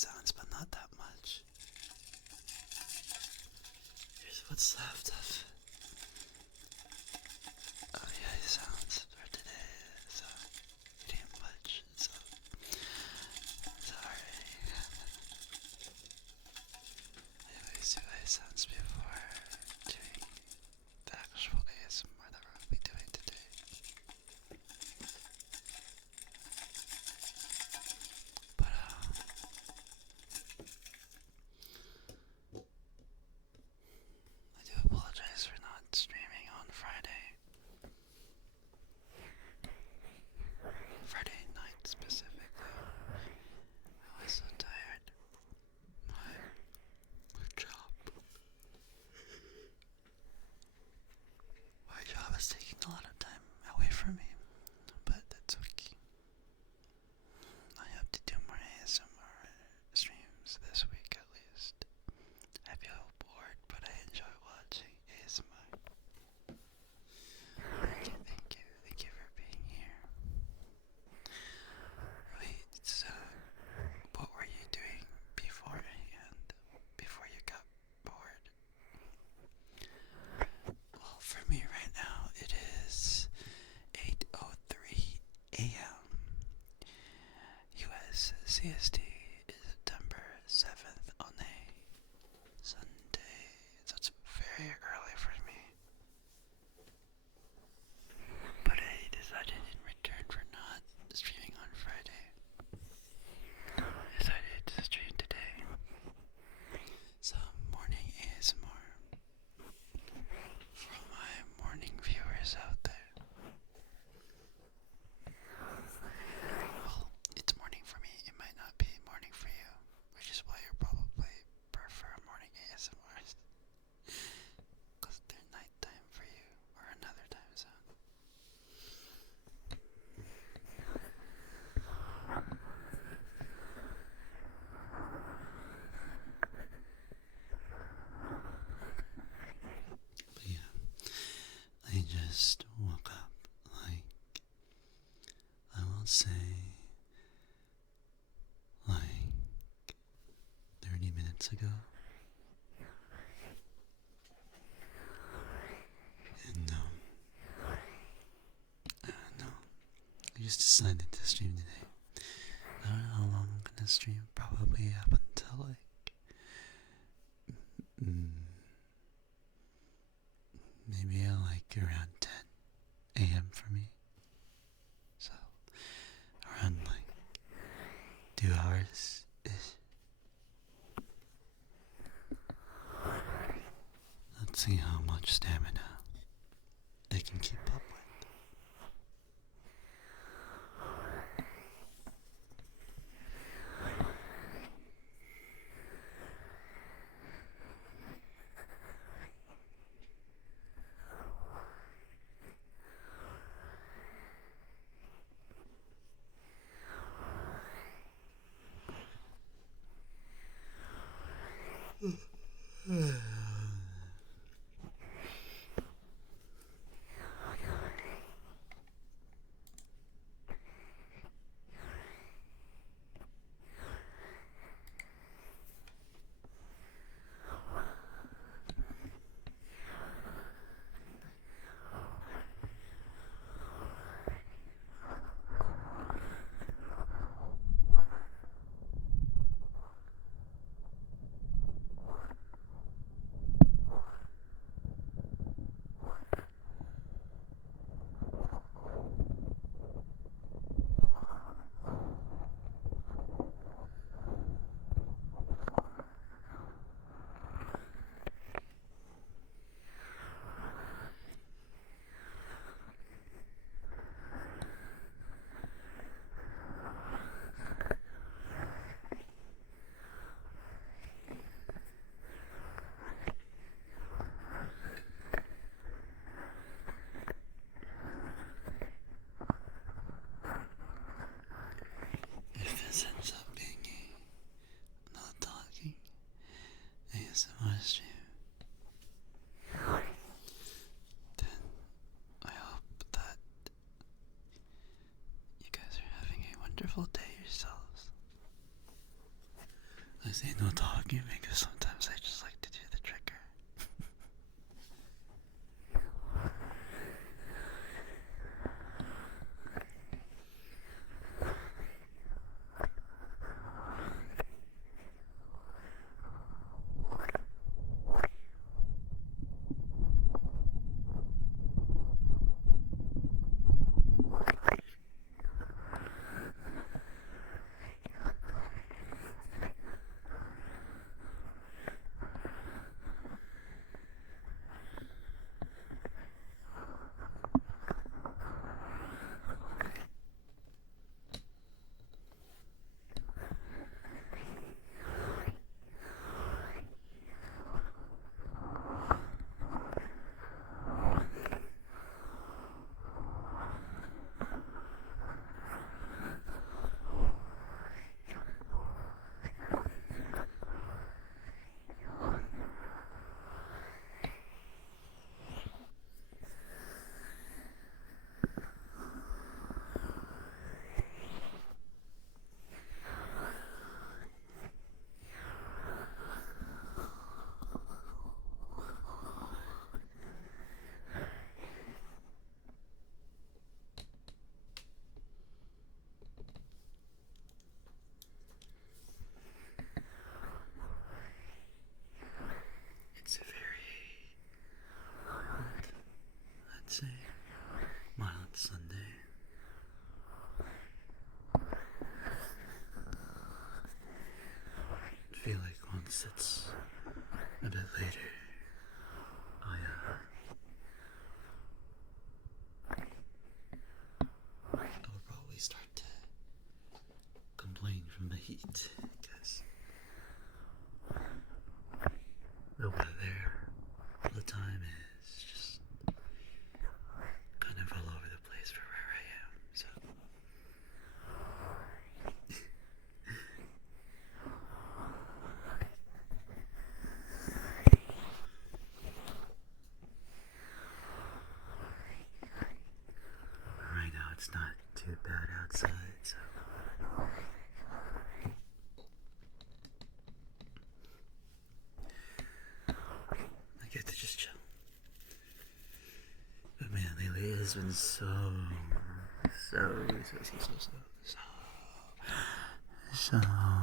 sounds, but not that much. Here's what's left of AI sounds for today. So, it ain't much. So, sorry. I always do AI sounds before doing the actual ASMR that we'll be doing today. But, I do apologize for not streaming on Friday. Friday night specifically. I was so tired. My job is taking a lot of time away from me, but that's okay. I hope to do more ASMR streams this week at least. I feel bored, but I enjoy watching ASMR. Thank you for being here. Wait, so what were you doing beforehand, before you got bored? Well, for me right now, it is 8:03 a.m. U.S. CST is September 7th on a Sunday, so it's very early for me. But I decided in return for not streaming on Friday, I decided to stream today. Some morning ASMR for my morning viewers out there. Well, it's morning for me, it might not be morning for you, which is why you probably prefer morning ASMRs, because they're nighttime for you, or another time zone. But yeah, I just woke up like, I will say, like 30 minutes ago. And no, I just decided to stream today. I don't know how long I'm gonna stream, probably up until like maybe like around 10 a.m. for me. So around like 2 hours ish. Let's see how much stamina I can keep up with. If this ends up being a not talking ASMR stream, then I hope that you guys are having a wonderful day yourselves. say no talking because sometimes I just like to do the trigger. It's a very mild, I'd say, mild Sunday. I feel like once it's a bit later, I will probably start to complain from the heat because the weather all the time is just kind of all over the place for where I am, so right now it's not too bad outside, so I get to just chill. But man, lately it has been so hot.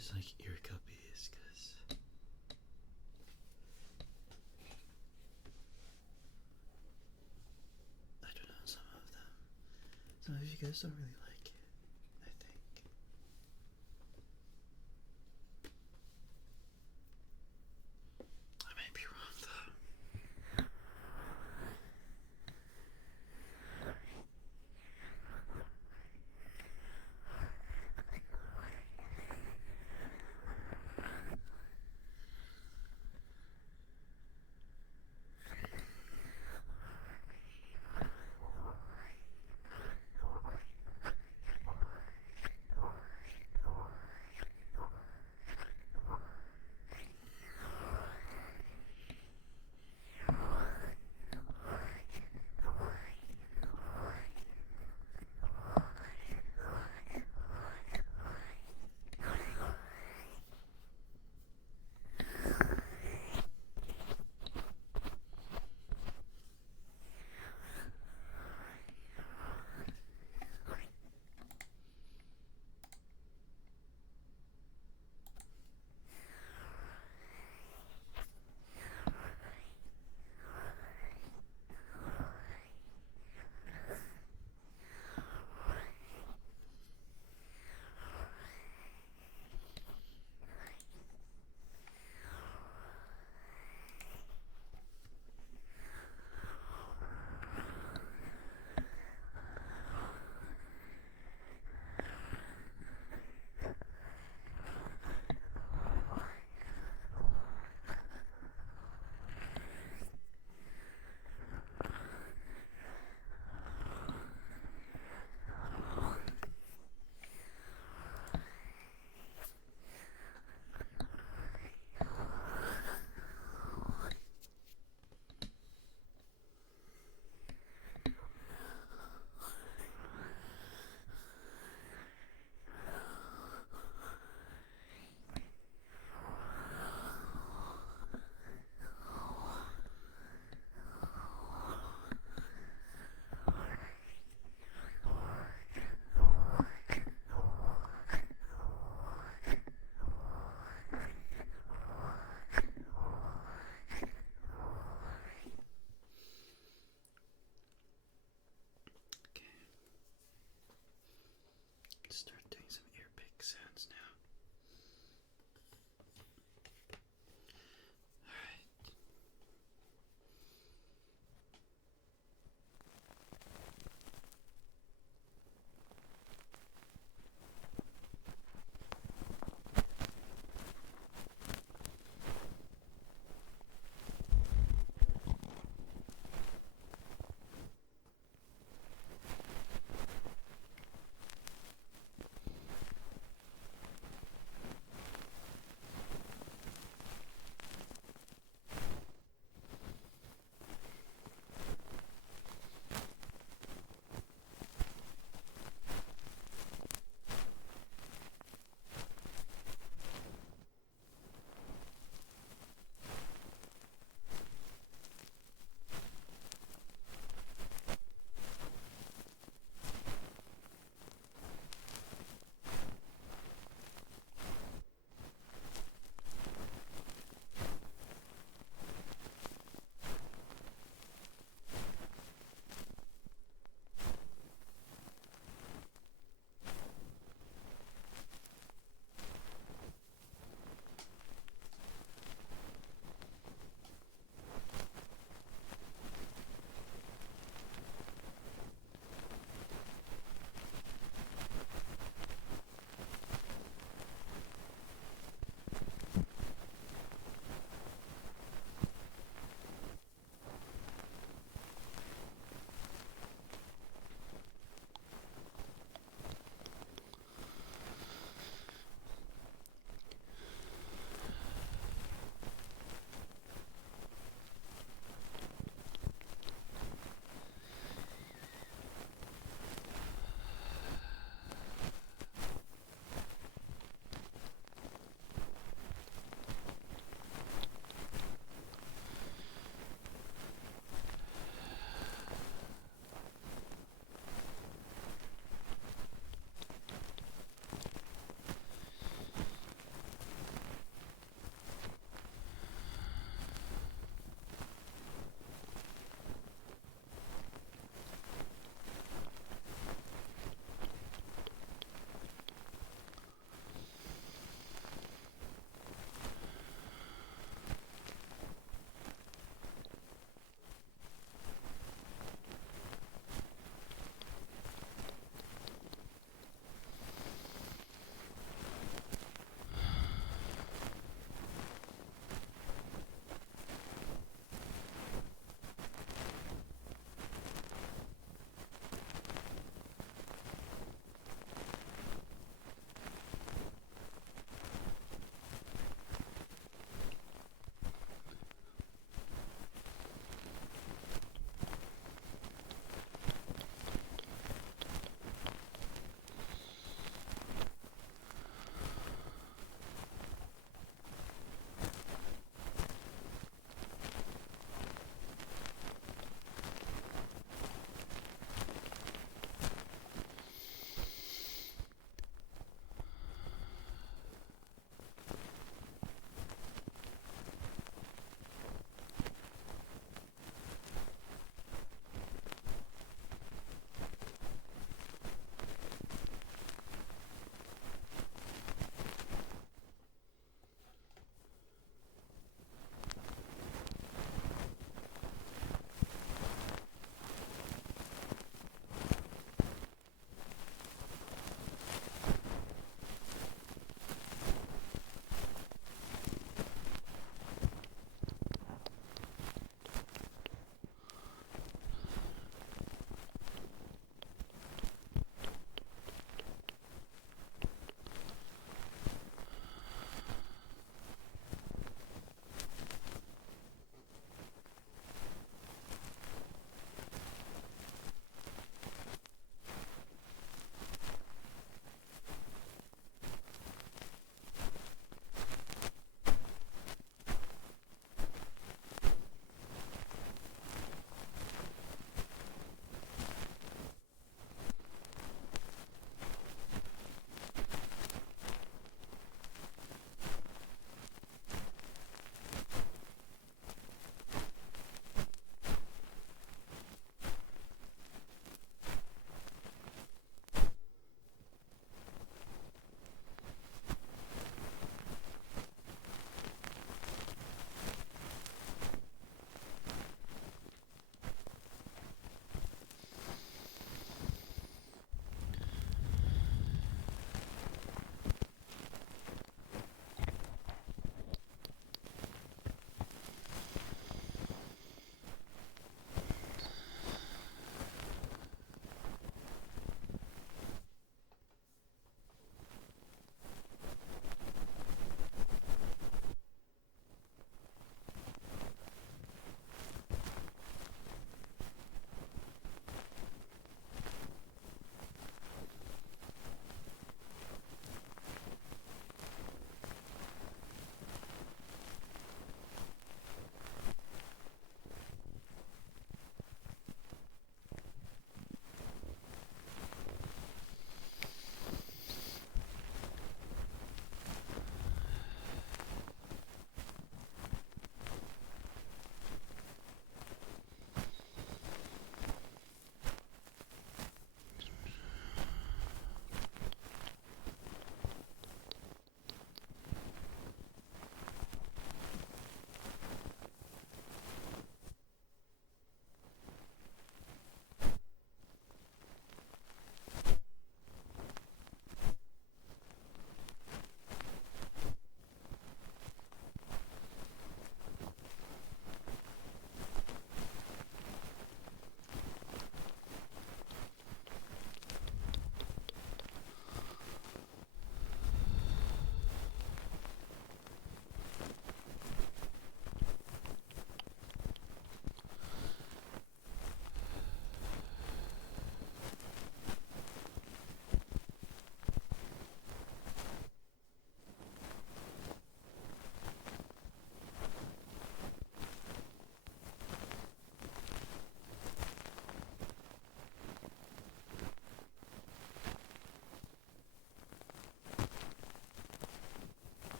is like ear cuppies, because I don't know, some of you guys don't really like it, I think. I might be wrong though.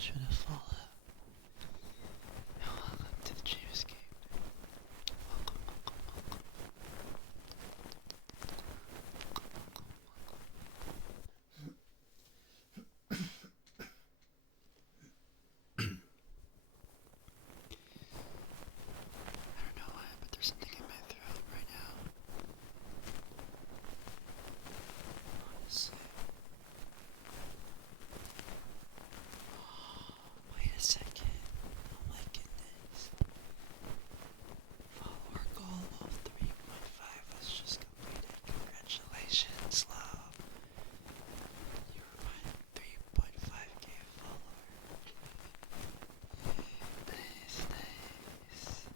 sure to follow. Welcome to the Dreamscape. Welcome, welcome, welcome. I don't know why, but there's something in my throat right now. Honestly. Wait a second. Oh my goodness. Follower goal of 3.5 was just completed. Congratulations, love. You were my 3.5k follower. Nice, nice.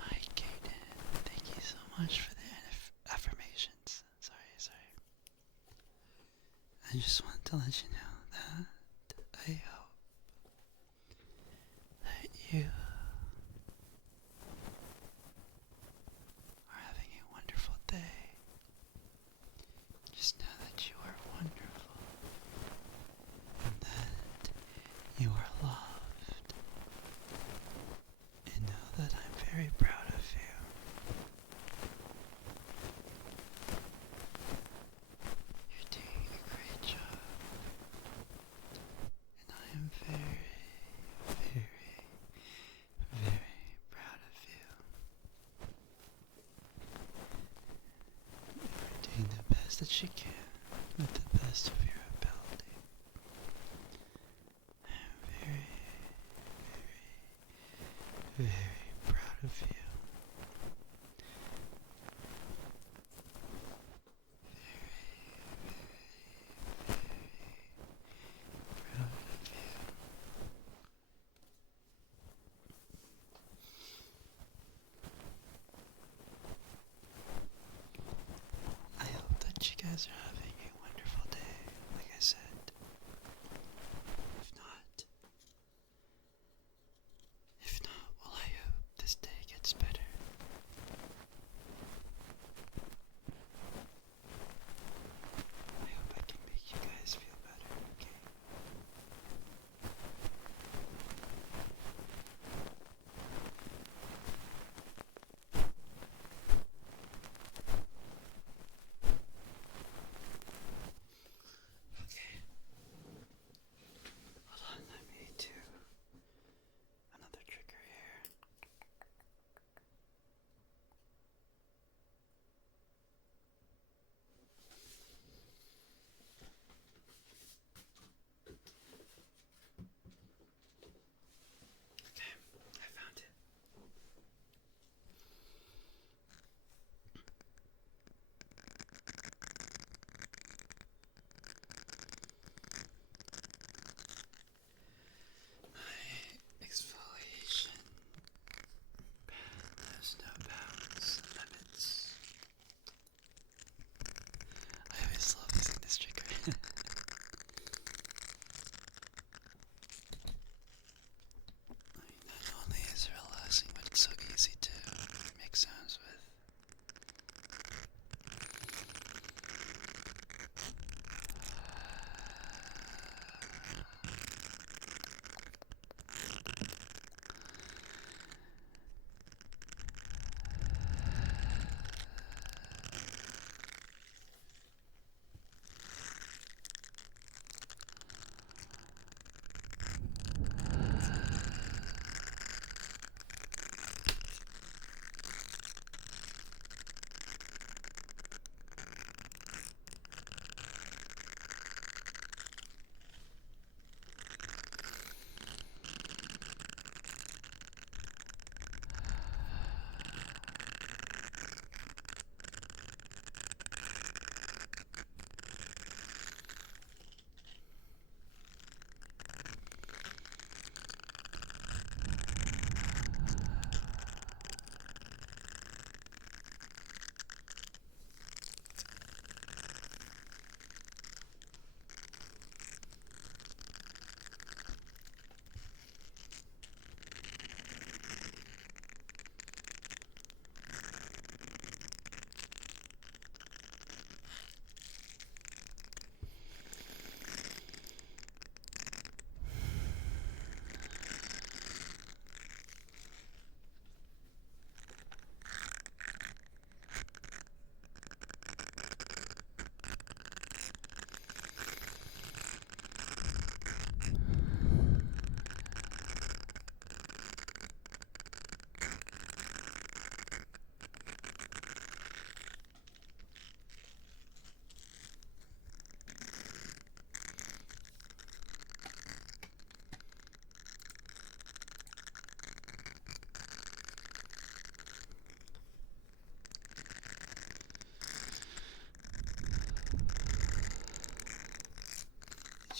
Hi, Kaden. Thank you so much for the affirmations. Sorry. I just want to let you know that I hope that you are having a wonderful day. Just know that you are wonderful and that you are loved. And know that I'm very proud of you. You're doing a great job. And I am very, very proud of you. You're doing the best that you can with the best of your ability. I am very, very proud of you. Proud of you. I hope that you guys are having a wonderful day.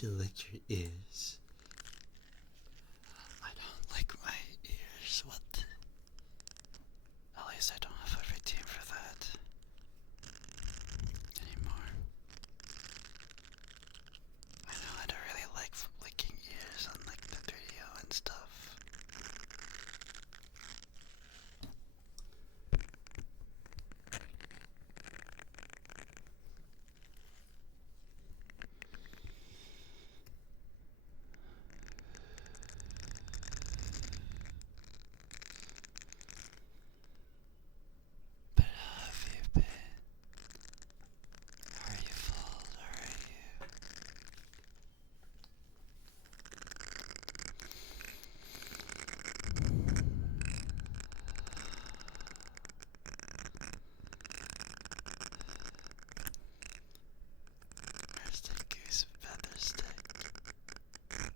you lick your ears? I don't lick my ears. What? At least I don't have a routine for that anymore. I know I don't really like licking ears on like the video and stuff. But how have you been? How are you full? How are you? Where's the goose feather stick?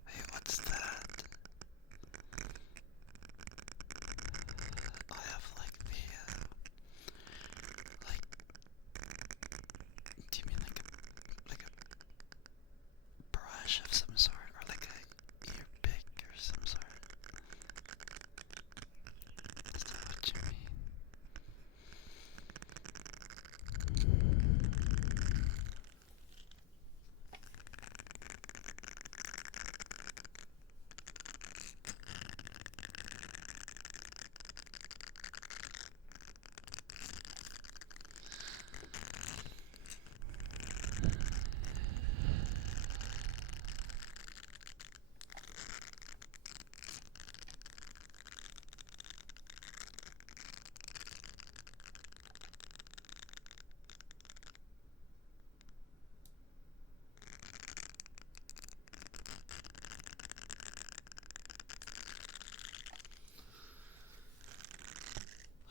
Wait, what's that? I have like the, like, do you mean like a brush of some sort, or like a ear pick or some sort? Is that what you mean?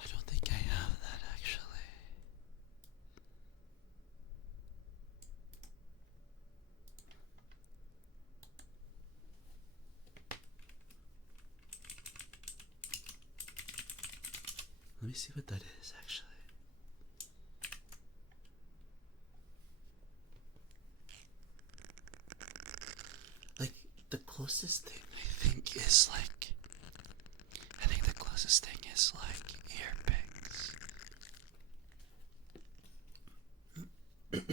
I don't think I have that actually. Let me see what that is actually. Like, the closest thing I think is like, I think the closest thing is like ear picks. Like,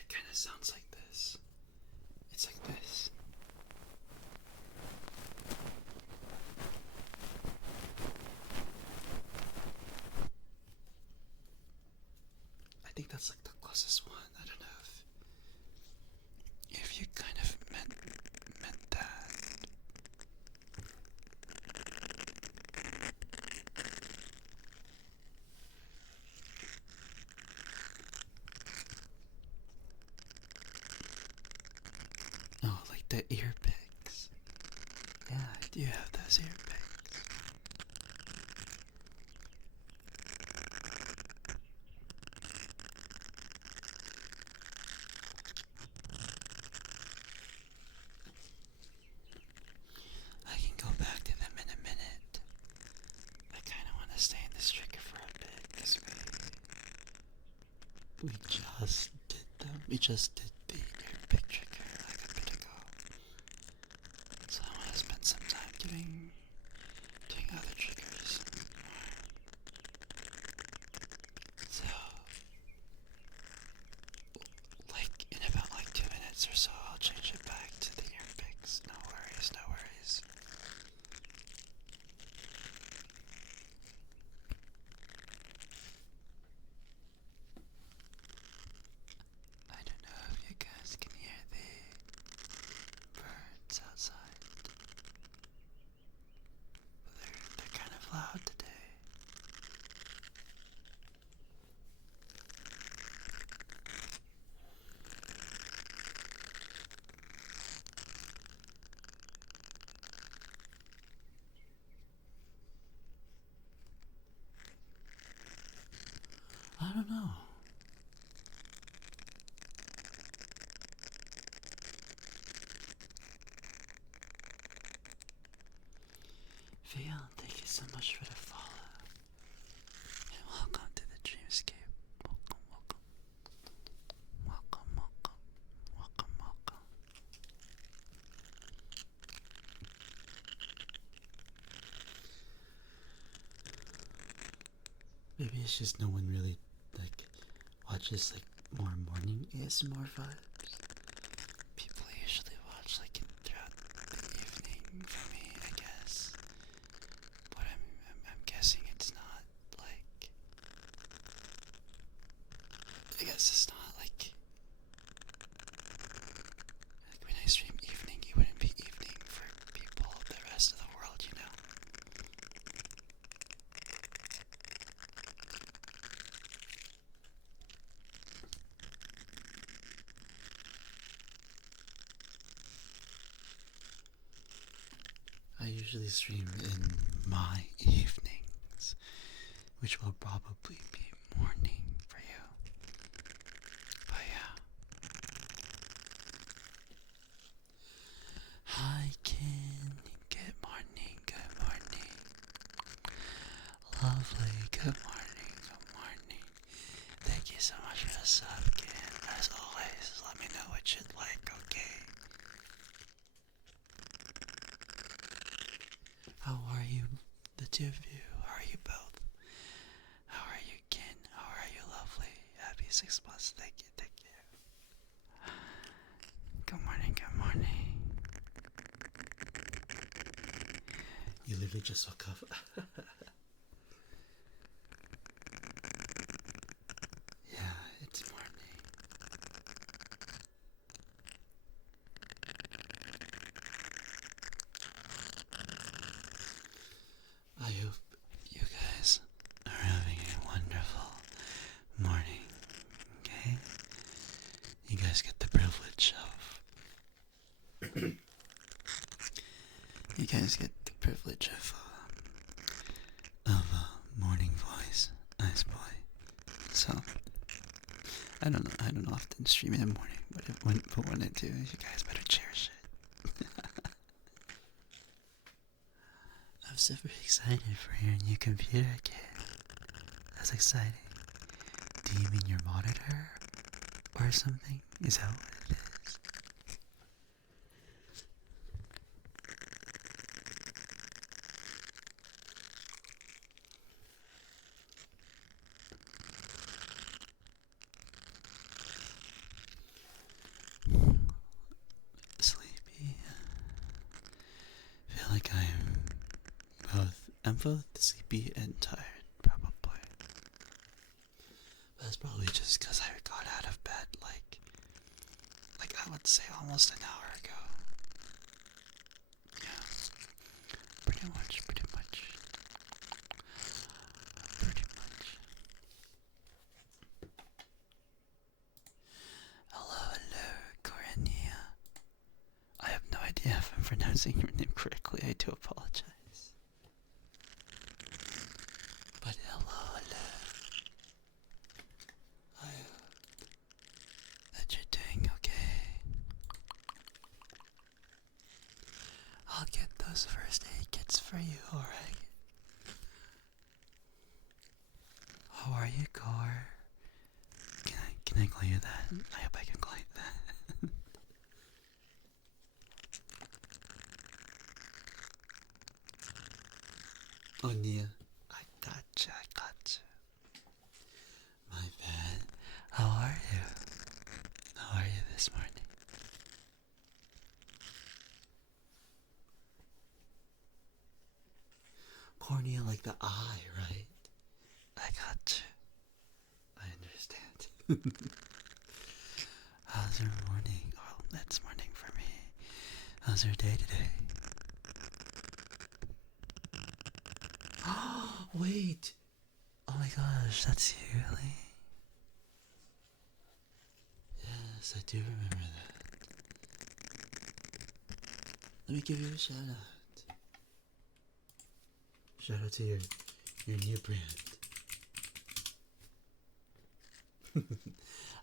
it kind of sounds like this. It's like this. I think that's like the closest one. I don't know if you kind of meant that. Oh, like the ear picks. Yeah, I do have those ear picks. I can go back to them in a minute. I kind of want to stay in this trigger for a bit because we just did them. We just did the ear pick trigger like a bit ago. So I want to spend some time doing other triggers. So, like in about like 2 minutes or so, I'll change it back to the ear picks. No worries, no worries. I don't know if you guys can hear the birds outside. But they're kind of loud today. I don't know. Vion, thank you so much for the follow. And welcome to the Dreamscape. Welcome, welcome. Maybe it's just no one really like watches like more morning ASMR vibes. People usually watch like throughout the evening for me, I guess. But I'm guessing it's not like. I guess it's not like when I stream evening, it wouldn't be evening for people the rest of the world, you know. I usually stream in my evenings, which will probably be morning for you. But yeah. Hi, Ken. Good morning. Good morning. Lovely. Good morning. Good morning. Thank you so much for the sub, Ken. As always, let me know what you'd like, okay? How are you, the two of you? How are you both? How are you, Ken? How are you, lovely? Happy 6 months. Thank you, thank you. Good morning, good morning. You literally just woke up. Yeah, it's morning. I hope you guys are having a wonderful morning, okay? You guys get the privilege of... you guys get the privilege of morning voice, nice boy. So, I don't often stream in the morning, but when I do, you guys better cherish it. I'm super excited for your new computer, kid. That's exciting. Do you mean your monitor? Or something? Is that what it is? Sleepy. I feel like I'm both sleepy and tired, probably. But that's probably just because I got out of bed like I would say almost an hour ago. Yeah, pretty much. Hello, Corenia. I have no idea if I'm pronouncing your name correctly. I do apologize. But hello. I hope that you're doing okay. I'll get those first aid kits for you, alright? How are you, Car? Can I call you that? I hope I can call you that. Oh, Nia. I gotcha. My bad. How are you? How are you this morning? Cornea like the eye, right? I got you. I understand. How's your morning? Oh, that's morning for me. How's your day today? Oh, wait. Oh my gosh, that's you, really? Yes, I do remember that. Let me give you a shout out. Shout out to your new brand.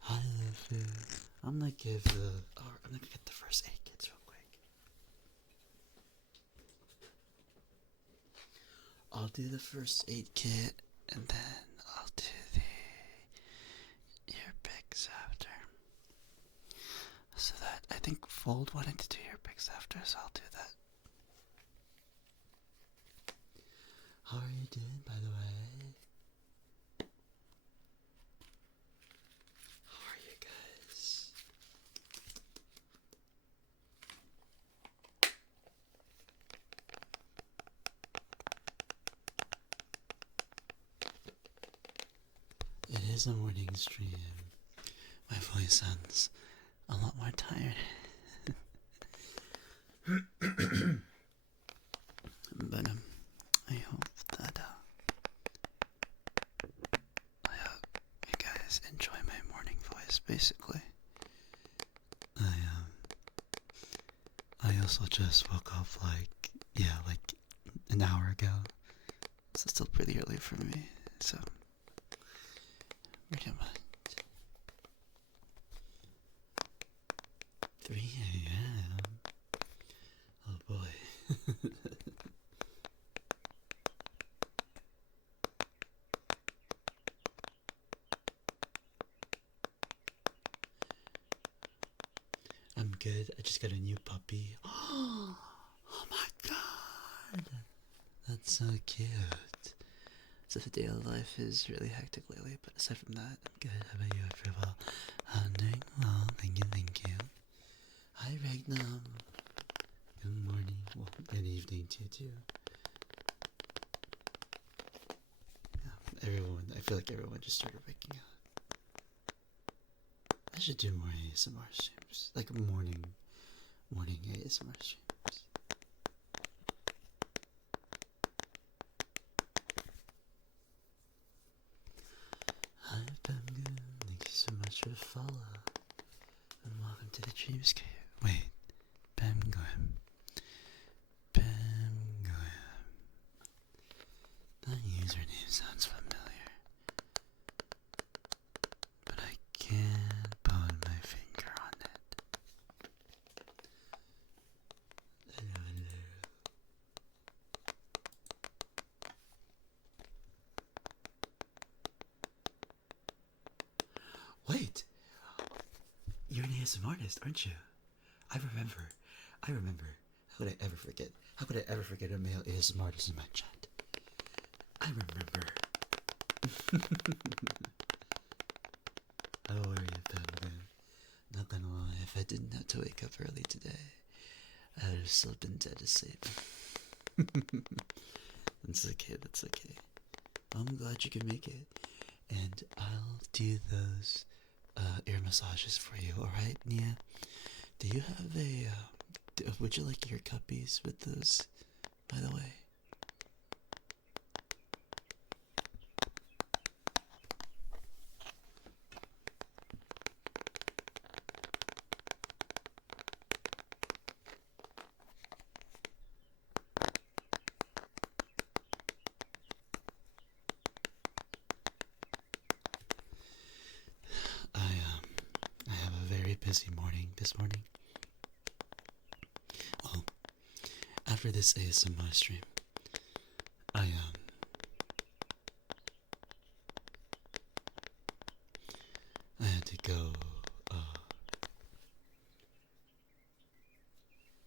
Hi, Lufu. I'm gonna get the first aid kits real quick. I'll do the first aid kit, and then I'll do the ear picks after. So that, I think Fold wanted to do ear picks after, so I'll do that. How are you doing, by the way? is a morning stream. My voice sounds a lot more tired. But I hope that I hope you guys enjoy my morning voice. Basically, I also just woke up like an hour ago. So it's still pretty early for me. So pretty much 3 a.m. Oh boy. I'm good. I just got a new puppy. Oh my god. That's so cute. So the daily life is really hectic lately, but aside from that, I'm good. How about you? I feel well. I'm doing well. Thank you, thank you. Hi, Regnum. Good morning. Well, good evening to you, too. Yeah, everyone, I feel like everyone just started waking up. I should do more ASMR streams. Like morning ASMR streams. Hi, Penguin. Thank you so much for the follow. And welcome to the Dreamscape. Wait, Penguin. That username sounds familiar. But I can't put my finger on it. Wait! You're an ASMR artist, aren't you? I remember. How could I ever forget? How could I ever forget a male ASMR artist in my chat? I remember. How are you, Penguin? Not gonna lie, if I didn't have to wake up early today, I would have still been dead asleep. That's okay, that's okay. I'm glad you can make it. And I'll do those ear massages for you, alright, Nia? Do you have would you like ear cuppies with those, by the way? I have a very busy morning this morning. Well, after this ASMR stream, I had to go,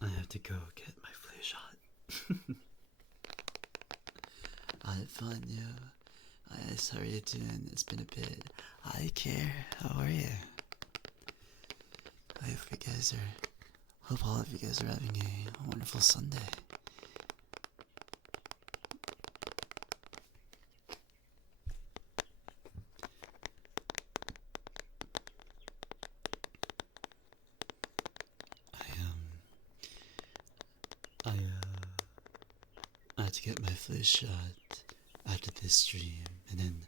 I have to go get my flu shot. I'm fine, yo. How are you doing? It's been a bit. I care. How are you? I hope all of you guys are having a wonderful Sunday. I had to get my flu shot after this stream, and then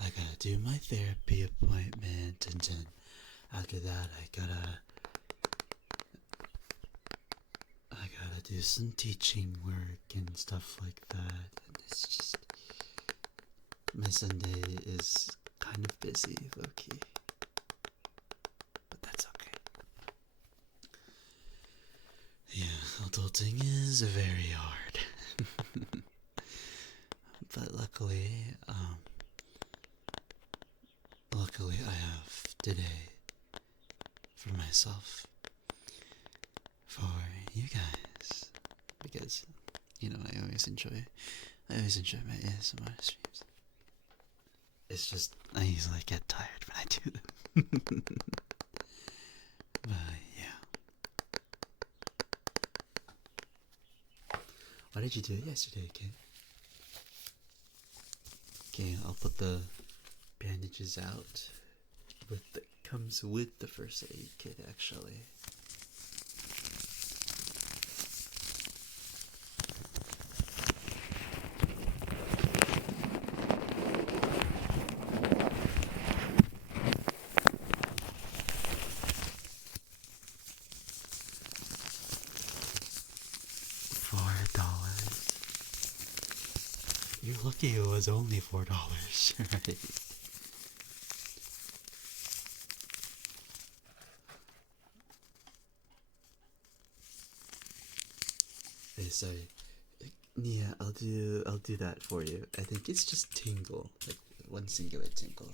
I gotta do my therapy appointment, and then after that I gotta do some teaching work and stuff like that, and it's just, my Sunday is kind of busy, low-key, but that's okay. Yeah, adulting is very hard. But luckily I have today for myself, for you guys, because, I always enjoy my ASMR streams. It's just, I easily get tired when I do them. But yeah. What did you do yesterday, Kate? Okay, I'll put the bandages out. Comes with the first aid kit, actually. $4. You're lucky it was only $4, right? Hey, sorry. Nia, I'll do that for you. I think it's just tingle, like one singular tingle.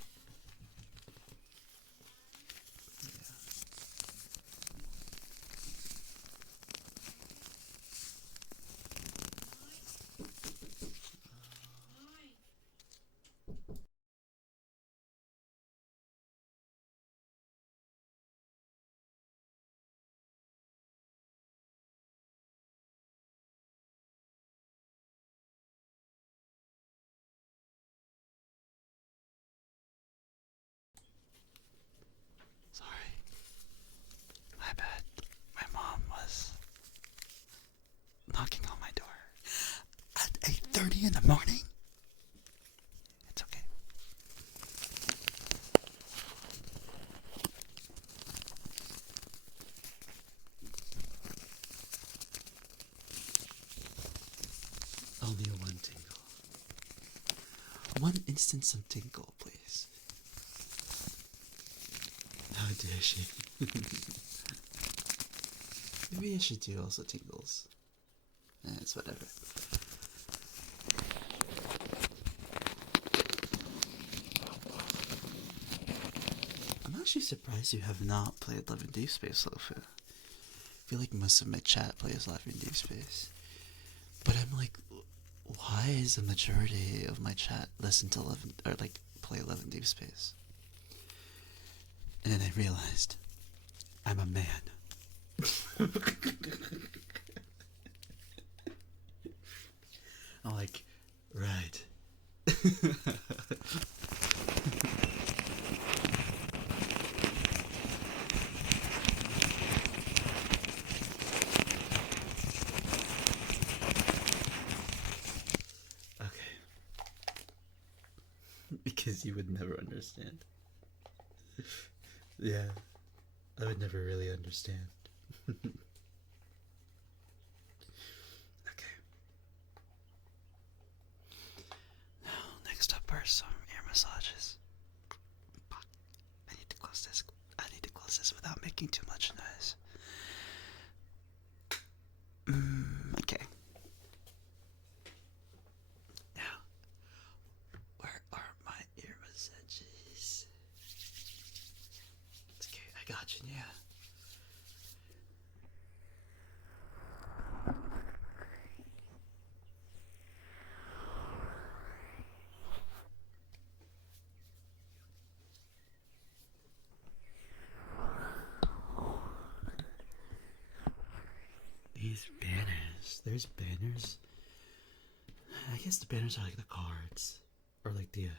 Sorry. My bad. My mom was knocking on my door at 8:30 in the morning. It's okay. Only one tingle. One instance of tingle, please. How dare she? Maybe I should do also tingles. It's whatever. I'm actually surprised you have not played Love in Deep Space, Lofu. I feel like most of my chat plays Love in Deep Space. But I'm like, why is the majority of my chat listen to play Love in Deep Space? And then I realized, I'm a man. I'm like, right. Okay. Because you would never understand. Yeah, I would never really understand. Okay. Now, next up are some ear massages. I need to close this. I need to close this without making too much noise. Okay. Now, where are my ear massages? It's okay, I got you, yeah. These banners. There's banners. I guess the banners are like the cards. Or like the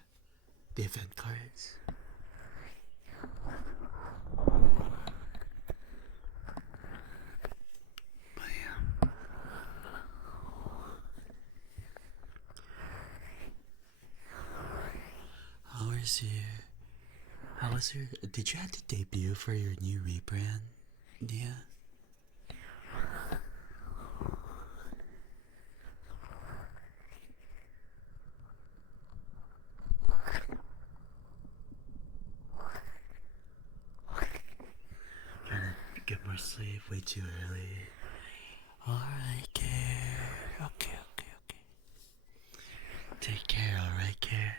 event cards. But yeah. How was your, did you have to debut for your new rebrand, Nia? Trying to get more sleep way too early. Alright, Care. Okay. Take care, alright, Care?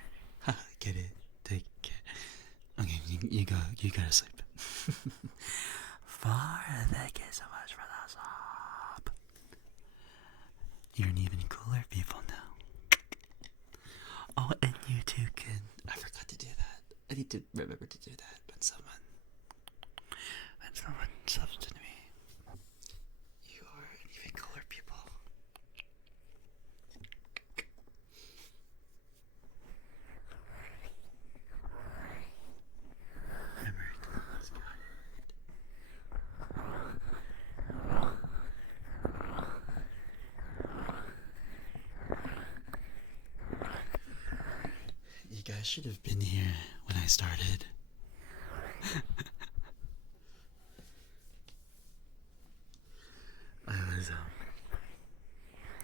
Get it? Take care. Okay, you gotta sleep. Thank you so much for that sub. You're an even cooler people now. Oh, and you too can. I forgot to do that. I need to remember to do that when someone subs to me. You are an even cooler people. You guys should have been here when I started.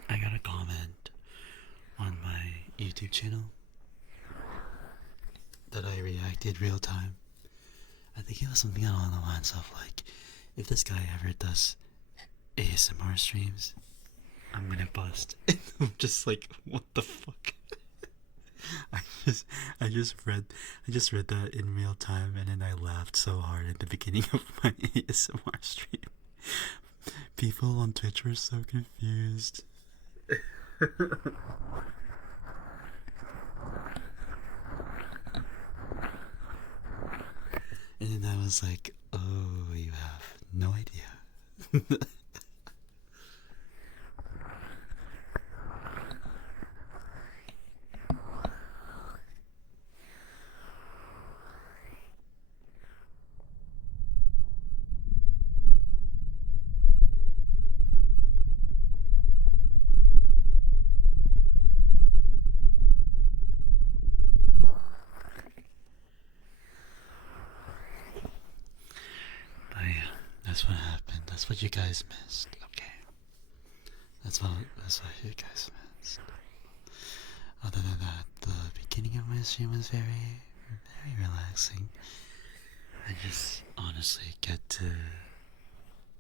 I got a comment on my YouTube channel that I reacted real time. I think it was something along the lines of like, if this guy ever does ASMR streams, I'm gonna bust. I'm just like, what the fuck? I just read that in real time, and then I laughed so hard at the beginning of my ASMR stream. People on Twitch were so confused. And then I was like, oh, you have no idea. That's what happened. That's what you guys missed. Okay. That's what you guys missed. Other than that, the beginning of my stream was very, very relaxing. I just honestly get to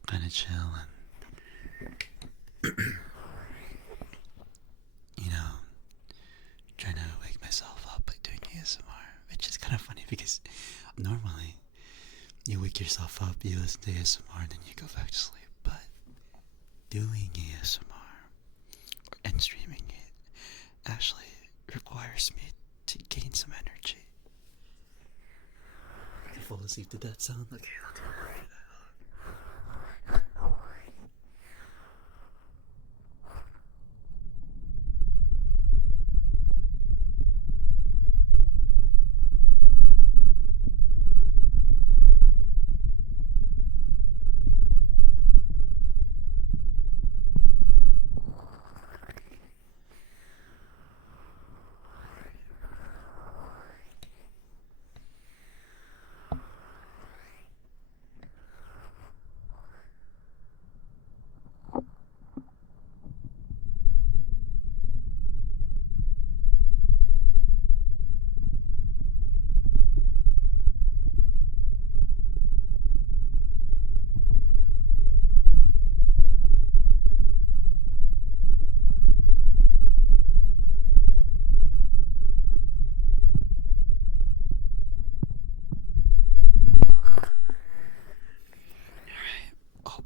kind of chill and, you know, trying to wake myself up by doing ASMR, which is kind of funny because normally you wake yourself up, you listen to ASMR, and then you go back to sleep. But doing ASMR and streaming it actually requires me to gain some energy. I fall asleep to that sound. Okay, I'll do that.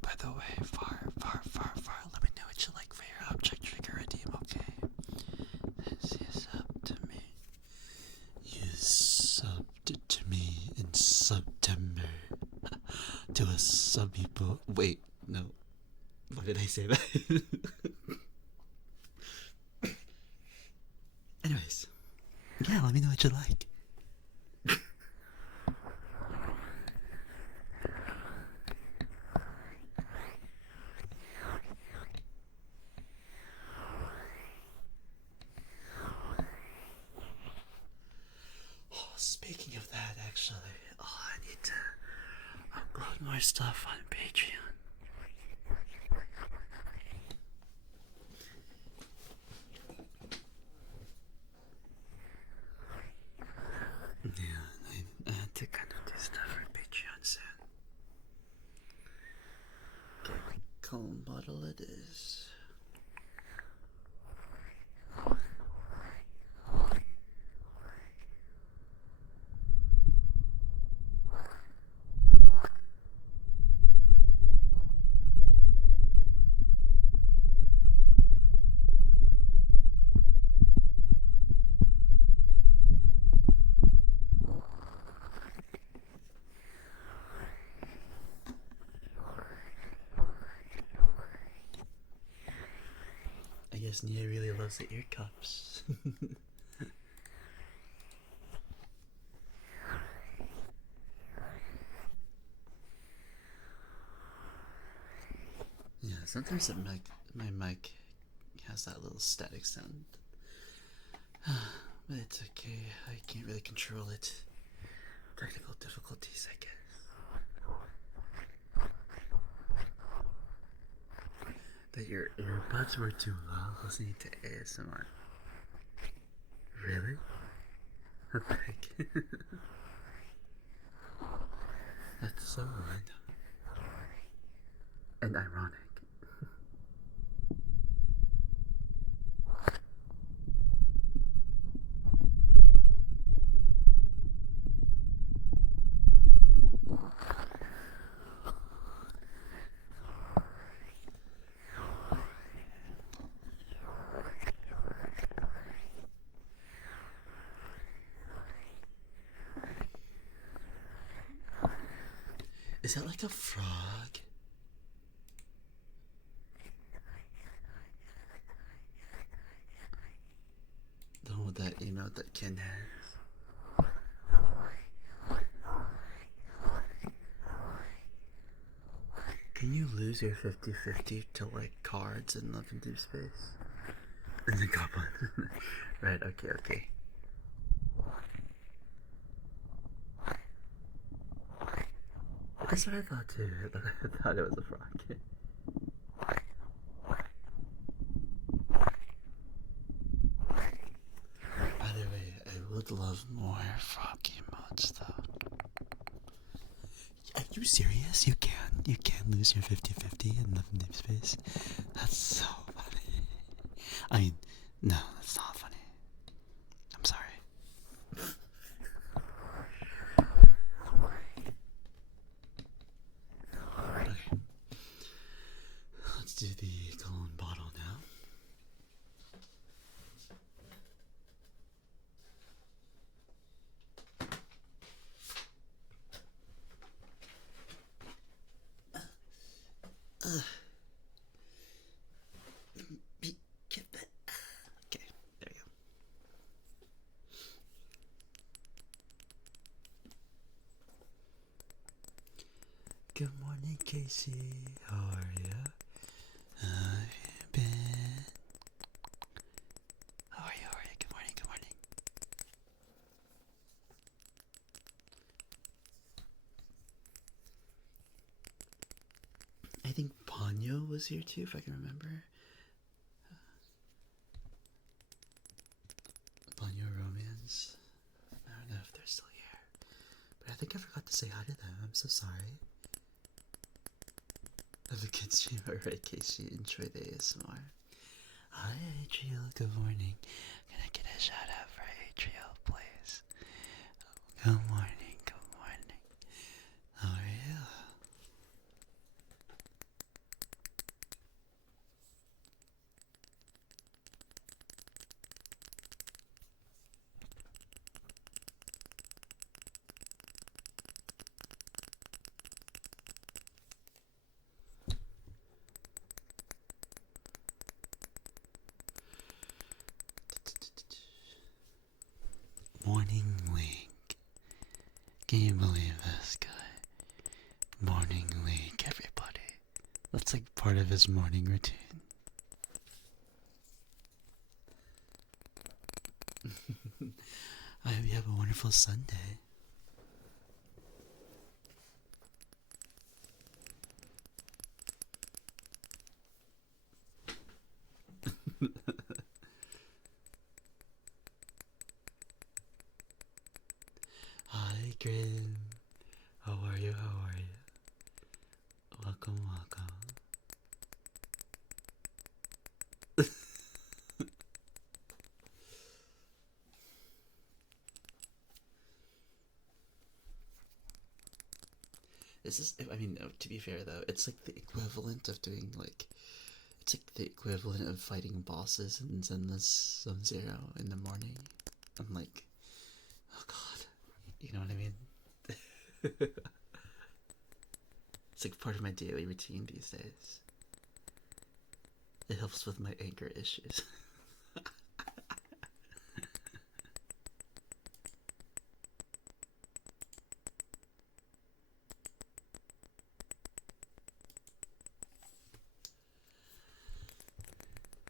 By the way, far, let me know what you like for your object trigger redeem, okay? This is up to me. You subbed to me in September to a sub people. Wait, no. Why did I say that? Anyways, yeah, let me know what you like. Speaking of that, actually, I need to upload more stuff on Patreon. Yeah, I had to kind of do stuff for Patreon soon. Okay, calm bottle it is. I guess Nia really loves the ear cups. Yeah, sometimes my mic has that little static sound. But it's okay, I control it. Technical difficulties, I guess. That your earbuds were too loud listening to ASMR. Really? Like, that's so random. And ironic. Is that like a frog? The one that, that Ken has. Can you lose your 50-50 to like cards in Love and Deep Space? In the goblin. Right, okay. That's what I thought too. I thought it was a frog. By the way, I would love more frog emotes though. Are you serious? You can lose your 50-50 in Love and Deep Space? That's so funny. I mean, no, that's not funny. I'm sorry. Okay. Let's do the cologne bottle now. Okay, there you go. Good morning, Casey. How are you? How have you been? How are you? Good morning. I think Ponyo was here too, if I can remember. Ponyo Romance. I don't know if they're still here. But I think I forgot to say hi to them. I'm so sorry. Have a good stream. Alright, Casey. Enjoy the ASMR. Hi, Adriel. Good morning. Can I get a shout out for Adriel, please? Good morning. How are you? Morning Link. Can you believe this guy? Morning Link, everybody. That's like part of his morning routine. I hope you have a wonderful Sunday. Hi, Grim. How are you? Welcome. This is, I mean, to be fair though, it's like the equivalent of doing it's like the equivalent of fighting bosses in Zenless Sub-Zero in the morning. I'm like, oh god, you know what I mean? It's like part of my daily routine these days. It helps with my anger issues.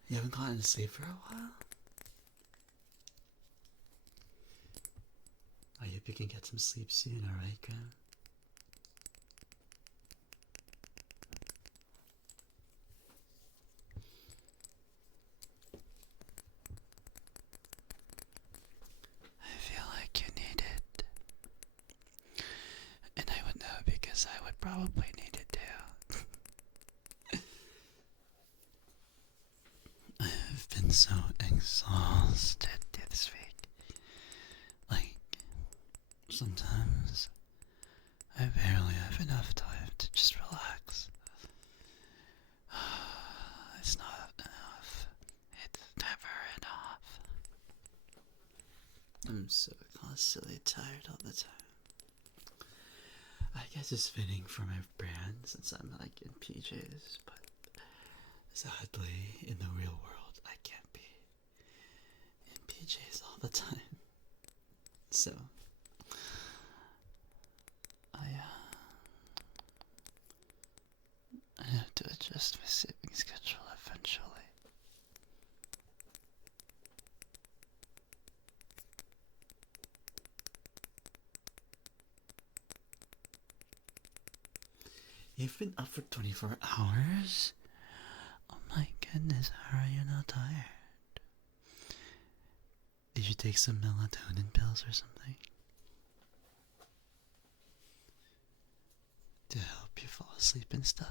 You haven't gotten to sleep for a while? hope you can get some sleep soon, alright, Graham? I feel like you need it. And I would know because I would probably need it too. I've been so exhausted this week. Like, sometimes I barely have enough time to just relax. It's not enough. It's never enough. I'm so constantly tired all the time. I guess it's fitting for my brand since I'm like in PJs, but sadly, in the real world, I can't be in PJs all the time. So, I have to adjust my sleeping schedule eventually. You've been up for 24 hours? Oh my goodness, how are you not tired? Did you take some melatonin pills or something? To help you fall asleep and stuff?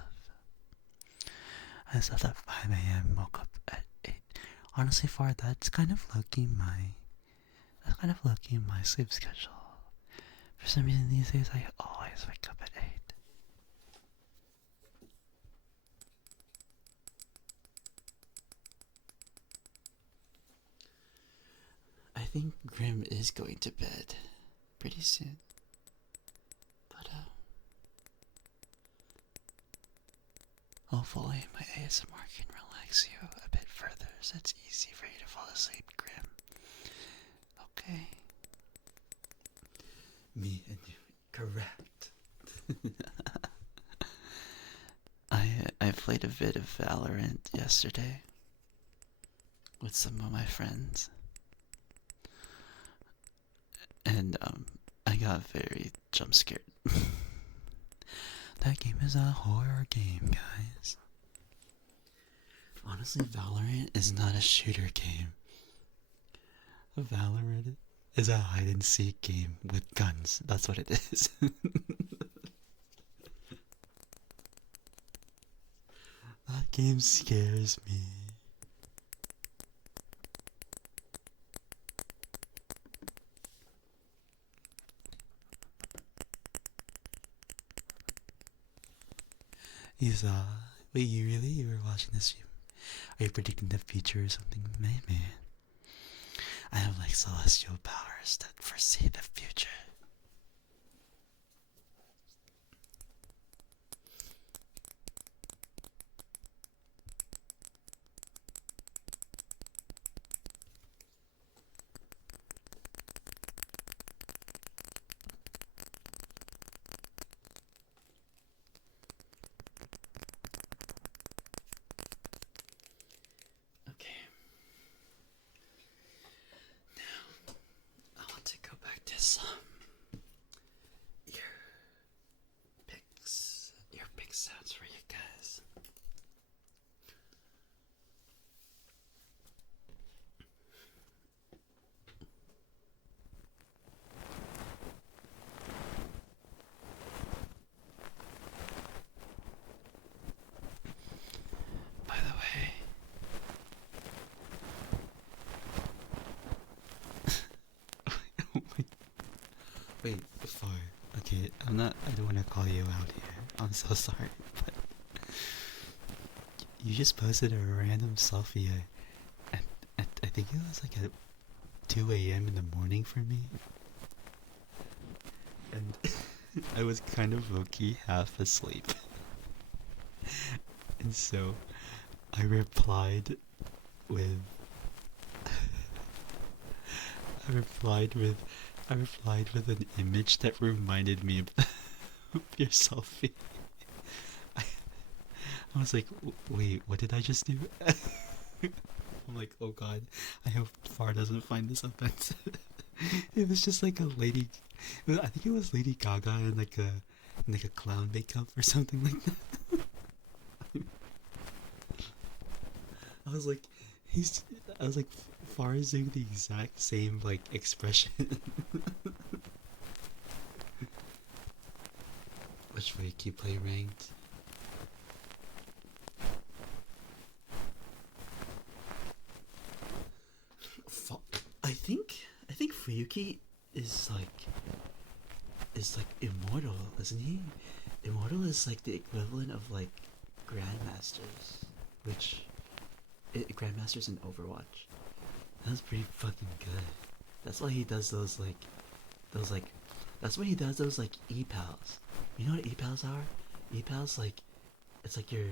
I slept at 5 a.m., woke up at 8. Honestly, for that's kind of lucky my sleep schedule. For some reason these days I always wake up at 8. I think Grim is going to bed pretty soon. But hopefully my ASMR can relax you a bit further so it's easy for you to fall asleep, Grim. Okay. Me and you, correct. I played a bit of Valorant yesterday with some of my friends. And I got very jump scared. That game is a horror game, guys. Honestly, Valorant is not a shooter game. Valorant is a hide and seek game with guns. That's what it is. That game scares me. Wait, you were watching this stream? Are you predicting the future or something? Maybe. I have like celestial powers that foresee the future. Okay. Now, I want to go back to some ear pick sounds for you guys. By the way, wait, before. Okay, I don't want to call you out here. I'm so sorry, but you just posted a random selfie I think it was like at 2 a.m. in the morning for me. And I was kind of low-key half asleep. And so I replied with I replied with an image that reminded me of your selfie. I was like, wait, what did I just do? I'm like, oh god, I hope Far doesn't find this offensive. It was just like a lady. I think it was Lady Gaga in like a clown makeup or something like that. I was like, he's. I was like, Far is doing the exact same like expression. Which way keep play ranked? I think Fuyuki is like immortal, isn't he? Immortal is like the equivalent of like grandmasters, which grandmasters in Overwatch. That's pretty fucking good. That's why he does those like that's why he does those like e-pals. You know what e-pals are? E-pals like it's like your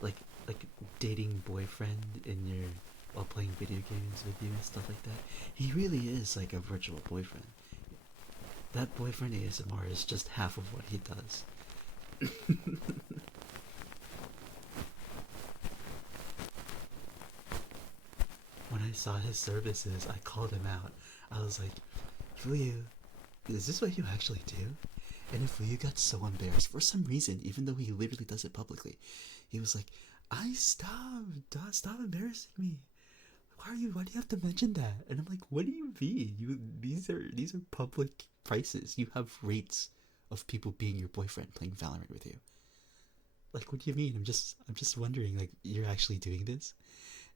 like like dating boyfriend in your while playing video games with you and stuff like that. He really is like a virtual boyfriend. That boyfriend ASMR is just half of what he does. When I saw his services, I called him out. I was like, Fuyu, is this what you actually do? And if Fuyu got so embarrassed for some reason, even though he literally does it publicly, he was like, I stop embarrassing me. Why do you have to mention that? And I'm like, what do you mean? These are public prices. You have rates of people being your boyfriend playing Valorant with you. Like, what do you mean? I'm just wondering, like, you're actually doing this?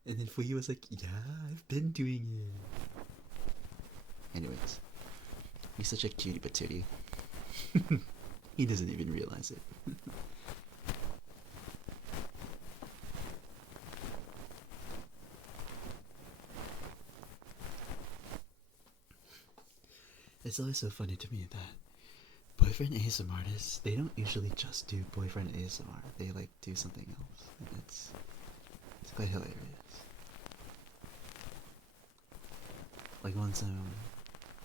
And then Fuyi was like, yeah, I've been doing it. Anyways, he's such a cutie patootie. He doesn't even realize it. It's always so funny to me that boyfriend ASMR artists, they don't usually just do boyfriend ASMR. They like do something else. And it's quite hilarious. Like one time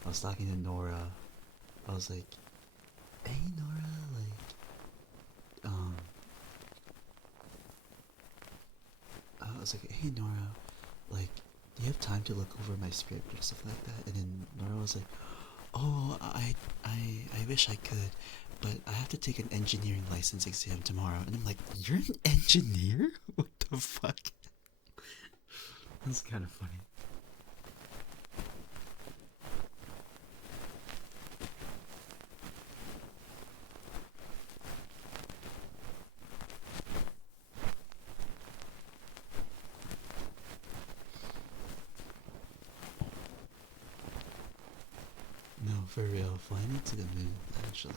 I was talking to Nora. I was like, hey Nora, I was like, hey Nora, like, do you have time to look over my script or stuff like that? And then Nora was like, oh, I wish I could, but I have to take an engineering license exam tomorrow. And I'm like, you're an engineer? What the fuck? That's kind of funny. No, for real, flying to the moon, actually.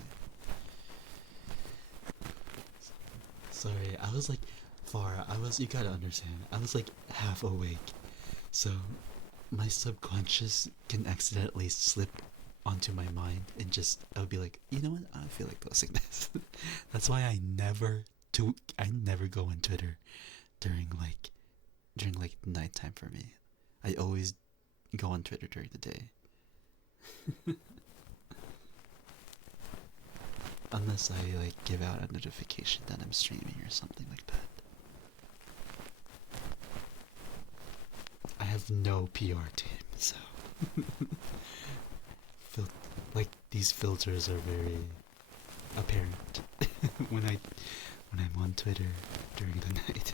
Sorry, I was like, you gotta understand, I was like half awake. So, my subconscious can accidentally slip onto my mind and just, I would be like, you know what, I feel like posting this. That's why I never go on Twitter during like nighttime for me. I always go on Twitter during the day. Unless I like give out a notification that I'm streaming or something like that. I have no PR team, so like these filters are very apparent when I'm on Twitter during the night.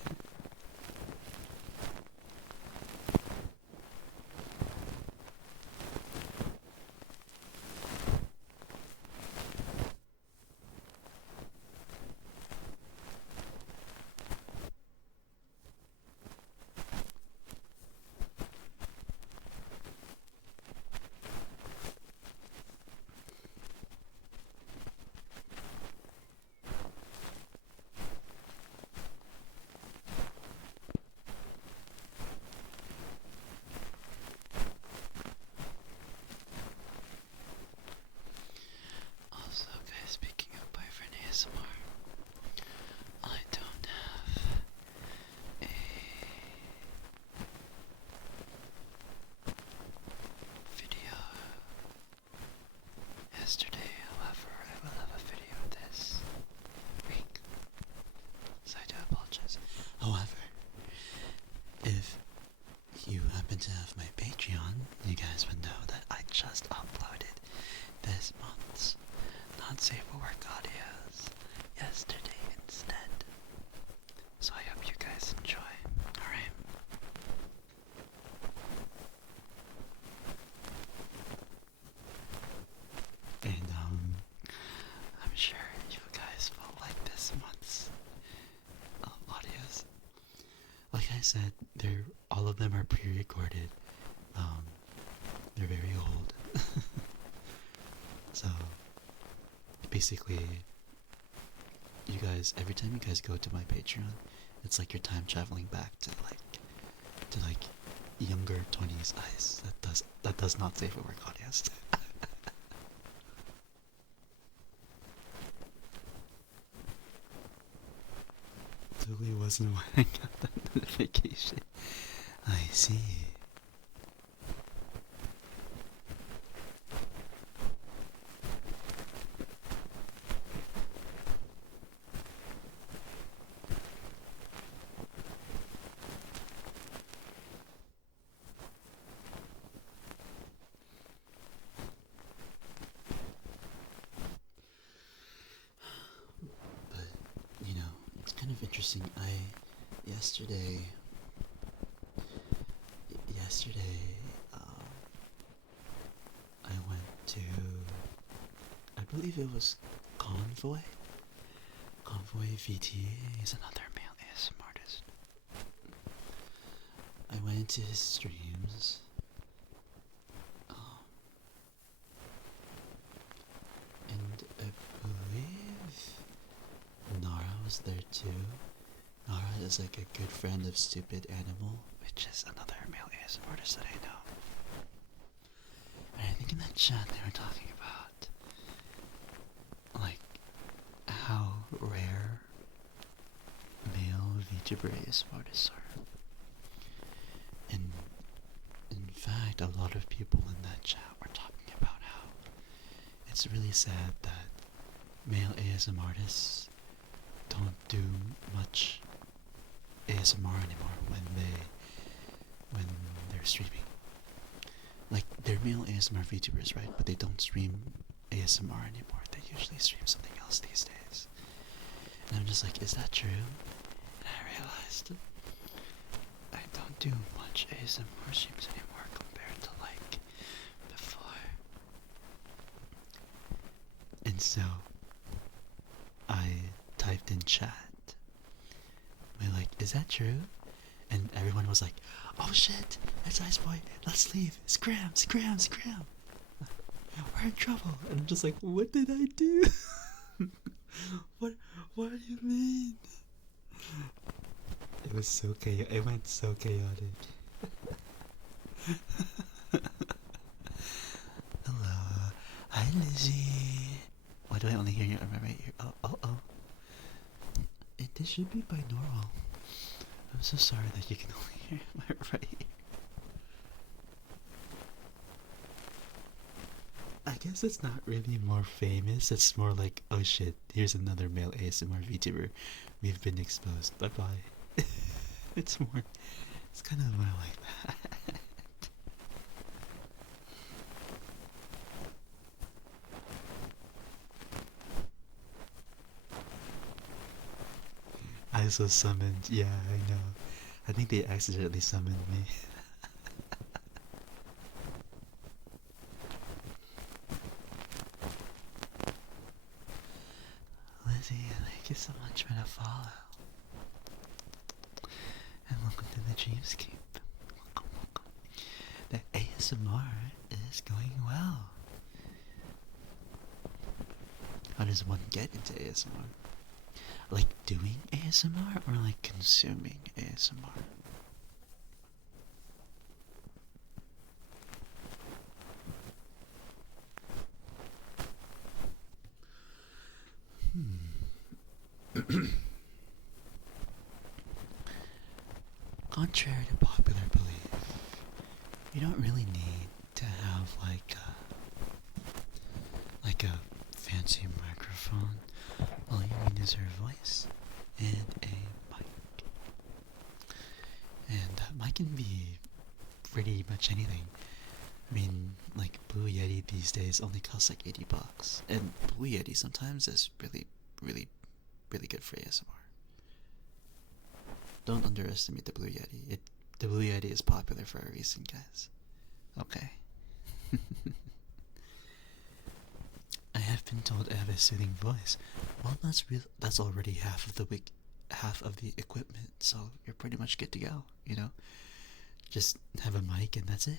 safe for work audios yesterday instead. So I hope you guys enjoy. Alright. And I'm sure you guys will like this month's audios. Like I said, all of them are pre-recorded. They're very old. So basically, you guys, every time you guys go to my Patreon, it's like you're time traveling back to younger 20s Ice. That does not say for work audience. Totally wasn't when I got that notification. I see. It's kind of interesting. Yesterday, I went to, I believe it was Convoy VT. He's another male ASM artist. I went into his streams. And I believe Nara was there too. Nara is like a good friend of Stupid Animal, which is another male ASM artist that I know. And I think in that chat they were talking about like how rare male VTuber ASM artists are. And in fact, a lot of people in that chat were talking about how it's really sad that male ASM artists don't do much ASMR anymore when they're streaming. Like, they're male ASMR VTubers, right? But they don't stream ASMR anymore. They usually stream something else these days. And I'm just like, is that true? And I realized I don't do much ASMR streams anymore compared to like before. And so I typed in chat. We're like, is that true? And everyone was like, oh shit, that's Ice Boy, let's leave, scram. We're in trouble. And I'm just like, what did I do? What do you mean? It was so chaotic. It went so chaotic. Hello. Hi, Lizzie. Why do I only hear your right ear? Oh. This should be binaural. I'm so sorry that you can only hear my right ear. I guess it's not really more famous. It's more like, oh shit, here's another male ASMR VTuber. We've been exposed. Bye bye. It's kind of more like that. I was summoned. Yeah, I know. I think they accidentally summoned me. Lizzie, thank you so much for the follow. And welcome to the Dreamscape. Welcome. The ASMR is going well. How does one get into ASMR? Like doing ASMR or like consuming ASMR? Contrary to popular belief, you don't really need to have like a fancy microphone. All you need is your voice and a mic. And that mic can be pretty much anything. I mean, like Blue Yeti these these days only costs like $80, and Blue Yeti sometimes is really, really, really good for ASMR. Don't underestimate the Blue Yeti. The Blue Yeti is popular for a reason, guys. Okay. I have been told I have a soothing voice. Well, that's already half of the equipment, so you're pretty much good to go, you know? Just have a mic and that's it.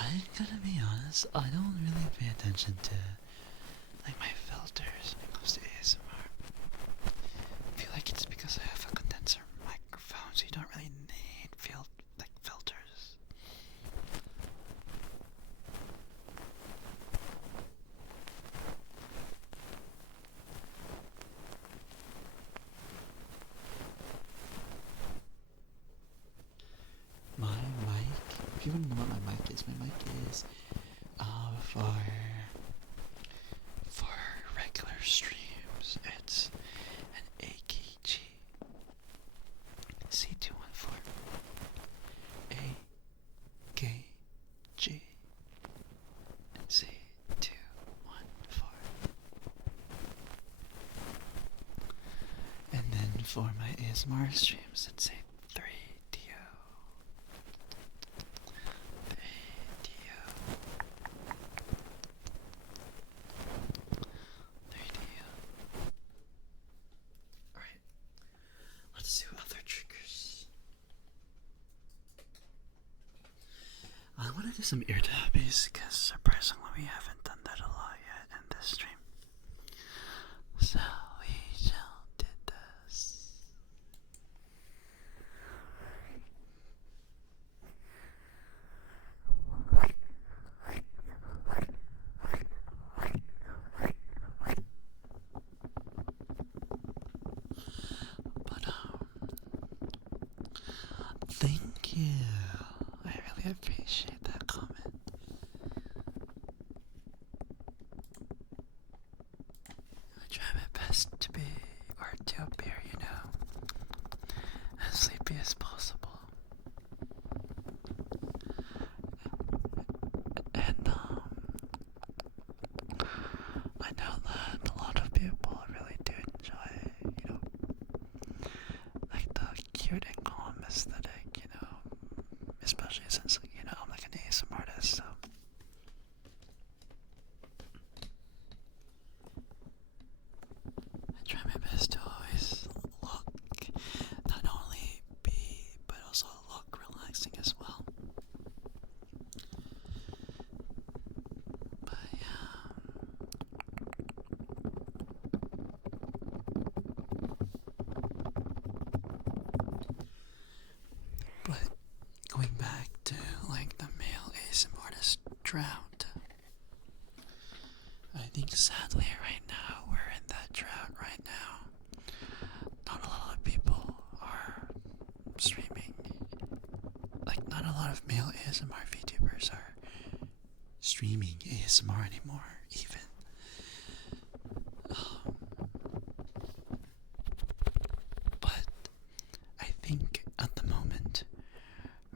I'm gonna be honest, I don't really pay attention to like my filters when it comes to ASMR. I feel like it's because I have a condenser microphone, so you don't really need filters. My mic, if you want to know what my mic is for regular streams, it's an AKG C214. AKG C214. And then for my ASMR streams, it's a 3DO. 3DO. Alright, let's do other triggers. I want to do some ear tabbies because surprisingly we haven't done that a lot yet in this stream. So we shall do this. But thank you. I really appreciate that comment. I try my best to be, or to appear, as sleepy as possible. And, I know that a lot of people really do enjoy, like the cute and calm aesthetic, especially since, I'm like an ASMR artist, so. I try my best to always look, not only be, but also look relaxing as well. But yeah. But going back to like the male ASMR artist drought, I think sadly right now we're in that drought right now. Not a lot of people are streaming. Like not a lot of male ASMR VTubers are streaming ASMR anymore, even. But I think at the moment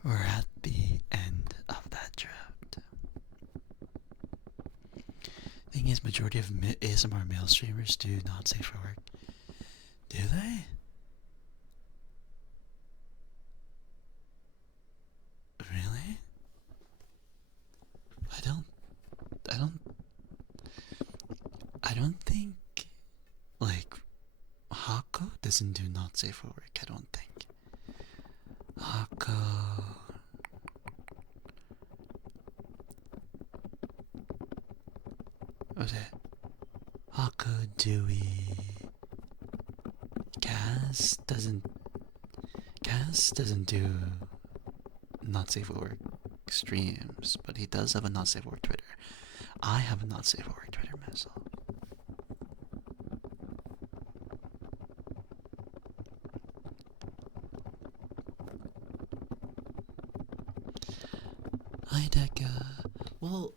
we're at the end of that drought. Thing is, majority of ASMR male streamers do not safe for work. Do they? Really? I don't think, like, Hako doesn't do not safe for work, I don't think. Hako... What was it? Hako, Dewey... Cass doesn't do not safe for work streams, but he does have a not safe for work Twitter. I have a not safe for work Twitter myself. Hi, Decca. Well,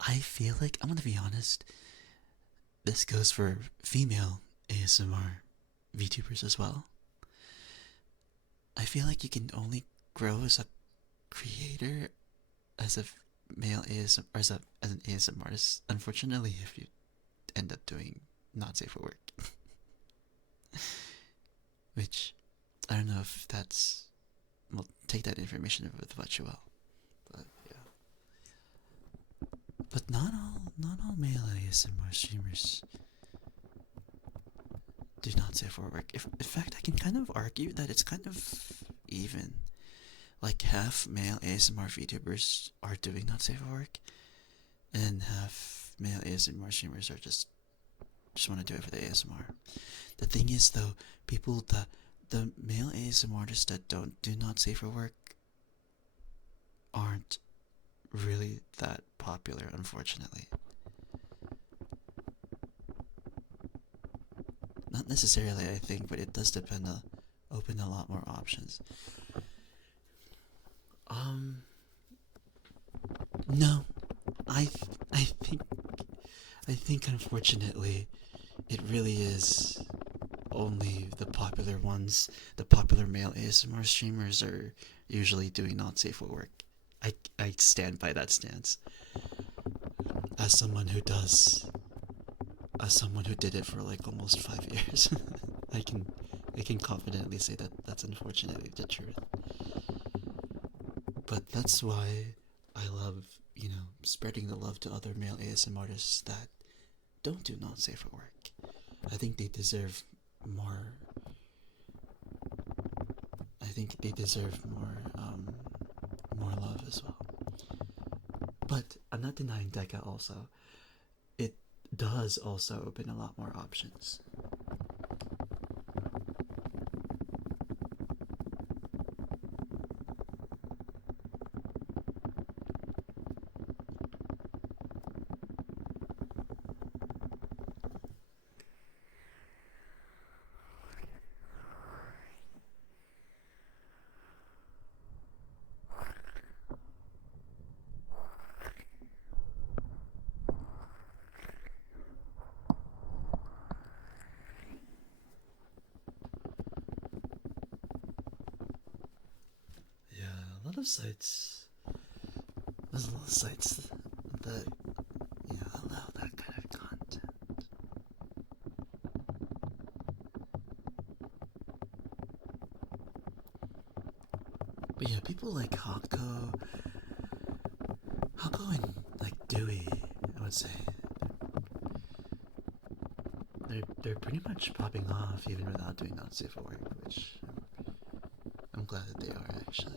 I feel like, I'm gonna be honest, this goes for female ASMR VTubers as well. I feel like you can only grow as a creator as a male ASMR, or as an ASMR artist, unfortunately, if you end up doing not safe for work. Which, I don't know if that's. Well, take that information with what you will. But yeah. But not all male ASMR streamers do not safe for work. In fact, I can kind of argue that it's kind of even. Like half male ASMR VTubers are doing not safe for work, and half male ASMR streamers are just want to do it for the ASMR. The thing is, though, people that the male ASMR artists that don't do not safe for work aren't really that popular, unfortunately. Not necessarily, I think, but it does open a lot more options. Um, no, I I think unfortunately it really is only the popular ones. The popular male ASMR streamers are usually doing not safe for work. I stand by that stance. As someone who does, as someone who did it for like almost 5 years, I can I can confidently say that that's unfortunately the truth. But that's why I love, spreading the love to other male ASM artists that don't do not safe for work. I think they deserve more. I think they deserve more love as well. But I'm not denying Deca also. It does also open a lot more options. Yeah, a lot of sites. There's a lot of sites that allow that kind of content. But yeah, people like Hako and like Dewey, I would say, they're pretty much popping off even without doing not safe for work, which I'm glad that they are actually.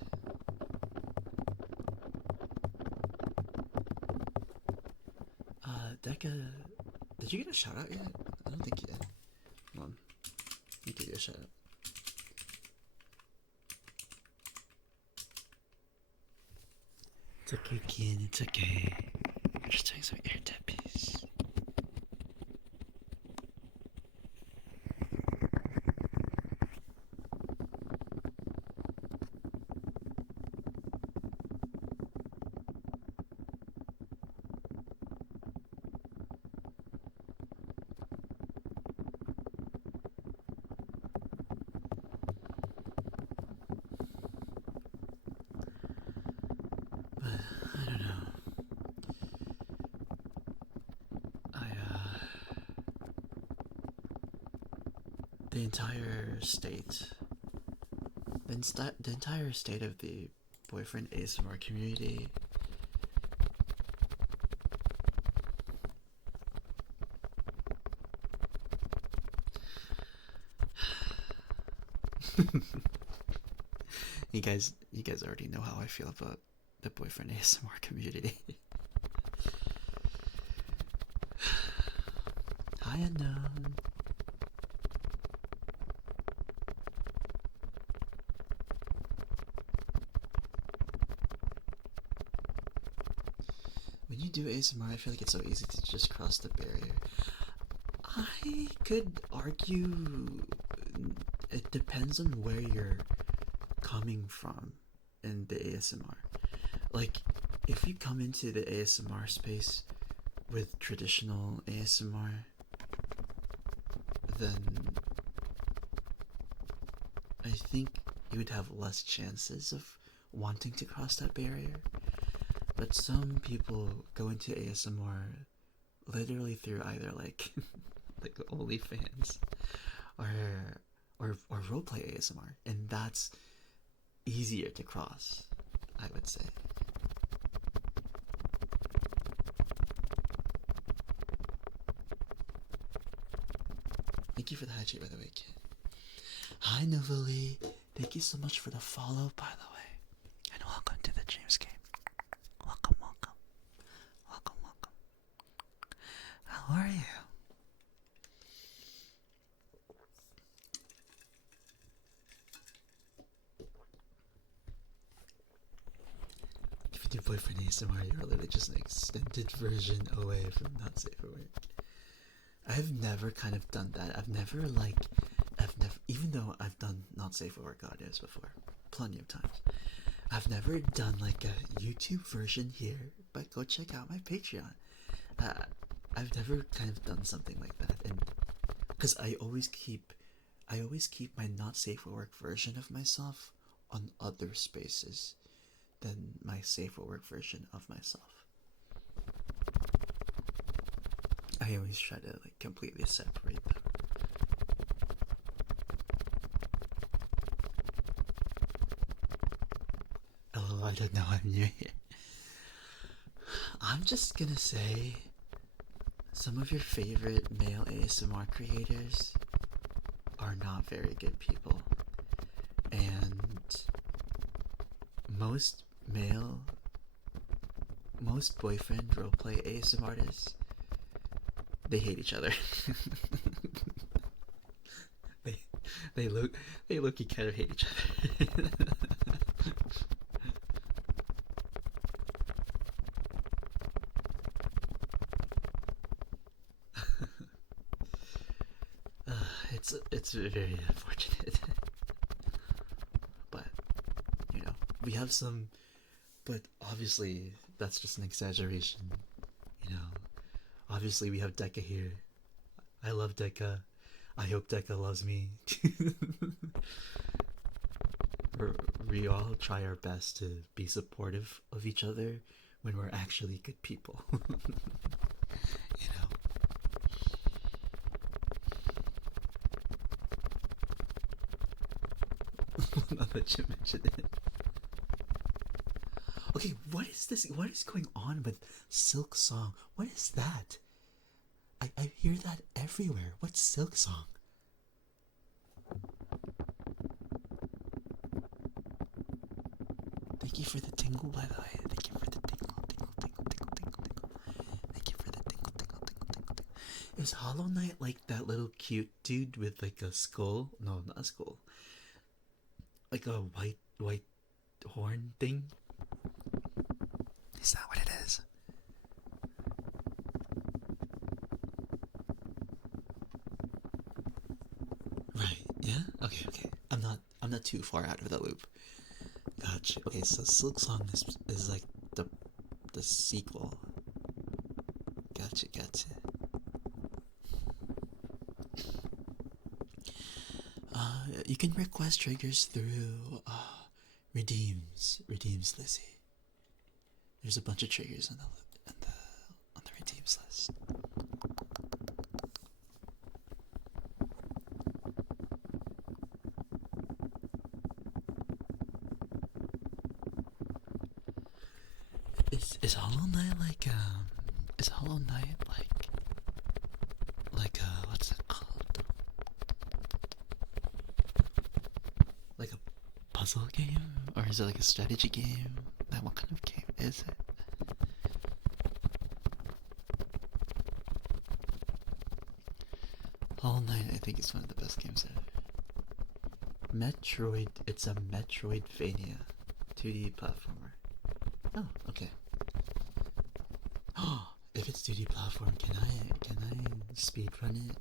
Deca, did you get a shout out yet? I don't think you did. Come on, you did get a shout out. It's okay, Kian, it's okay. We're just doing some ear tappies. But I don't know. The entire state, the entire state of the boyfriend ASMR community. You guys already know how I feel about the boyfriend ASMR community. Hi, unknown. When you do ASMR, I feel like it's so easy to just cross the barrier. I could argue it depends on where you're coming from in the ASMR. Like, if you come into the ASMR space with traditional ASMR, then I think you would have less chances of wanting to cross that barrier. But some people go into ASMR literally through either like like OnlyFans or or roleplay ASMR, and that's easier to cross, I would say. Thank you for the hydrate, by the way, kid. Hi, Novali. Thank you so much for the follow, by the way. And welcome to the James game. Welcome, welcome. Welcome, welcome. How are you? If you do boyfriend ASMR, you're literally just an extended version away from not safe for work. I've never kind of done that. I've never, even though I've done not safe for work audios before, plenty of times, I've never done like a YouTube version here, but go check out my Patreon. I've never kind of done something like that, and because I always keep my not safe for work version of myself on other spaces than my safe for work version of myself. I always try to like completely separate them. Oh, I don't know, I'm new here. I'm just gonna say some of your favorite male ASMR creators are not very good people. And most boyfriend roleplay ASMR artists, they hate each other. they look you kind of hate each other. It's very unfortunate. But you know, we have some, but obviously that's just an exaggeration. You know, obviously we have Decca here. I love Decca. I hope Decca loves me. We all try our best to be supportive of each other when we're actually good people. You know. Now that you mentioned it. Okay, what is this? What is going on with Silk Song? What is that? I hear that everywhere. What's Silk Song? Thank you for the tingle, by the way. Thank you for the tingle, tingle, tingle, tingle, tingle, tingle. Thank you for the tingle, tingle, tingle, tingle, tingle. Is Hollow Knight like that little cute dude with like a skull? No, not a skull. Like a white horn thing? Is that what it is? Right, yeah? Okay. I'm not too far out of the loop. Gotcha. Okay, so Silk Song is like the sequel. Gotcha. You can request triggers through redeems, Lizzie. There's a bunch of triggers on the redeems list. Is Hollow Knight like is Hollow Knight like what's it called? Like a puzzle game? Or is it like a strategy game? Like what kind of game is it? Hollow Knight, I think, is one of the best games ever. Metroid, it's a Metroidvania 2D platformer. Oh, okay. Oh, if it's 2D platform, can I speedrun it?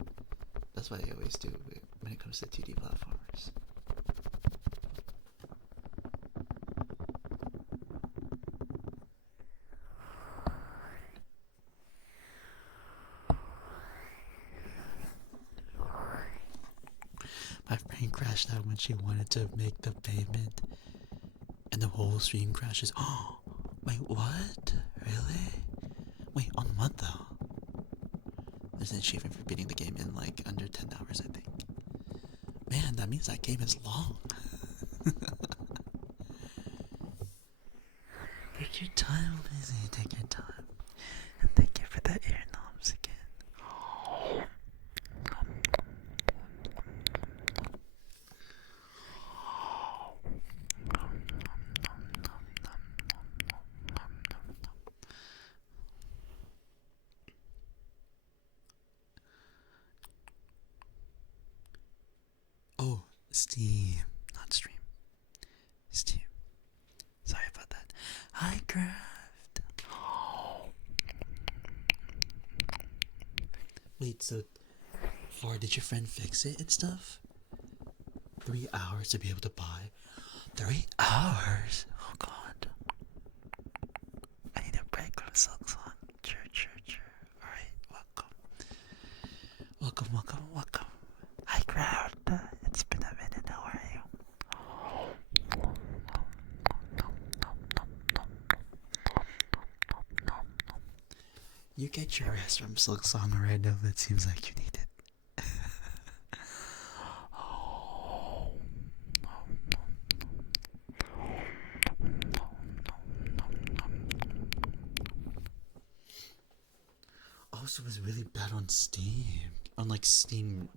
That's what I always do when it comes to 2D platformers. screen crashed out when she wanted to make the payment, and the whole stream crashes. Oh, wait, what? Really? Wait, on what though? There's an achievement for beating the game in like under 10 hours, I think. Man, that means that game is long. Take your time, Lizzie, take your time. And thank you for the ear knobs again. Oh, Steam, not stream. Steam. Sorry about that. Hi, Craft. Wait, so did your friend fix it and stuff? 3 hours to be able to buy? 3 hours? Oh god. I need a break from Silk Song. Sure. Alright, welcome. Welcome. Hi, crowd. It's been a minute. How are you? You get your rest from Silk Song right now. It seems like you need it. Also, it was really bad on Steam. On like Steam.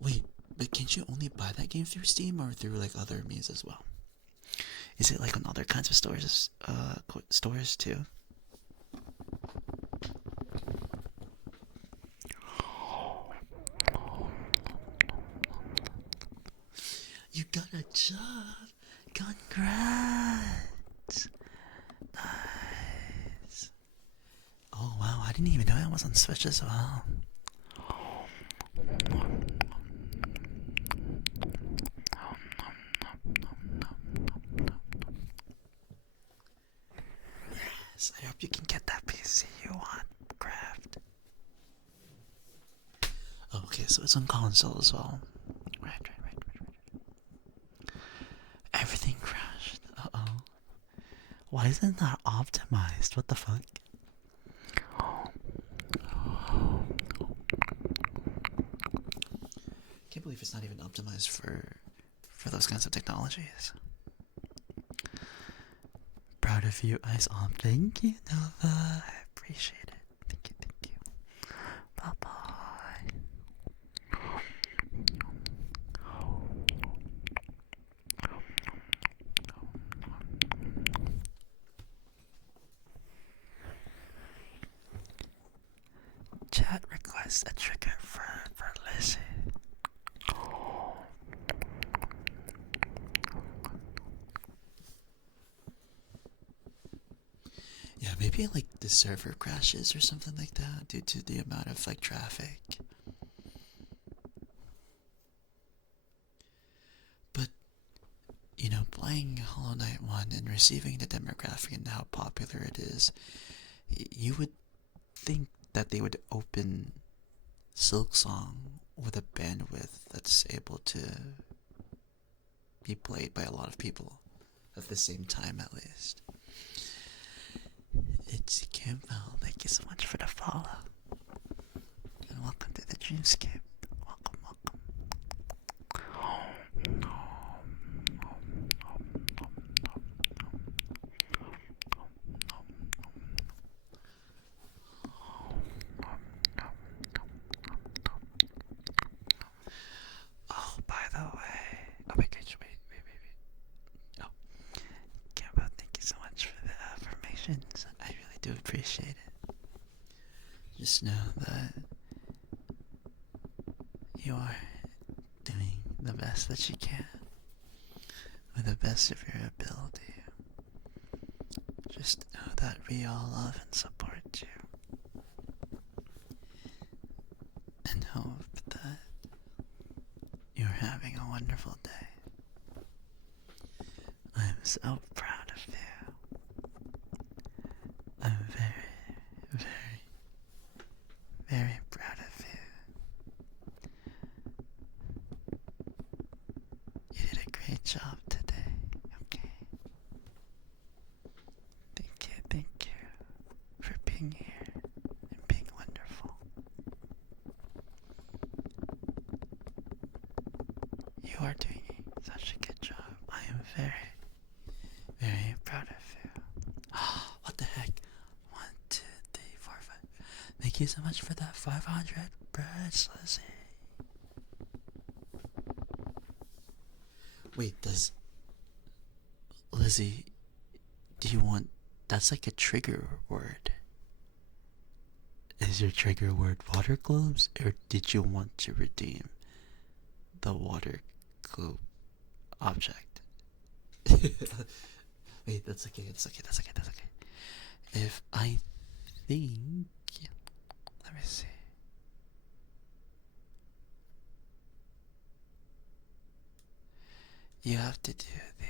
Wait, but can't you only buy that game through Steam or through like other means as well? Is it like on other kinds of stores too? You got a job. Congrats. Nice. Oh wow, I didn't even know I was on Switch as well. Yes, I hope you can get that PC you want, Craft. Oh, okay, so it's on console as well. Right. Everything crashed. Uh-oh. Why isn't that optimized? What the fuck? Can't believe it's not even optimized for those kinds of technologies. Proud of you, Ice Op. Thank you, Nova. I appreciate it. Thank you. Bye-bye. Chat requests a trigger for Lizzie. Yeah, maybe like the server crashes or something like that due to the amount of like traffic. But you know, playing Hollow Knight 1 and receiving the demographic and how popular it is, you would think that they would open Silksong with a bandwidth that's able to be played by a lot of people at the same time, at least. It's Campbell. Thank you so much for the follow. And welcome to the Dreamscape. Welcome. Oh, by the way. Oh, wait. Oh, Campbell, thank you so much for the affirmations. I really do appreciate it. Just know that you are doing the best that you can with the best of your ability. Just know that we all love and support you. And hope that you're having a wonderful day. I'm so proud of you. I'm very proud of you. You are doing such a good job. I am very, very proud of you. What the heck? 1, 2, 3, 4, 5. Thank you so much for that 500 birds, Lizzie. Wait, Lizzie, do you want... That's like a trigger word. Is your trigger word water globes, or did you want to redeem the water globe object? Wait, that's okay, that's okay, that's okay, that's okay. If I think... Let me see. You have to do the...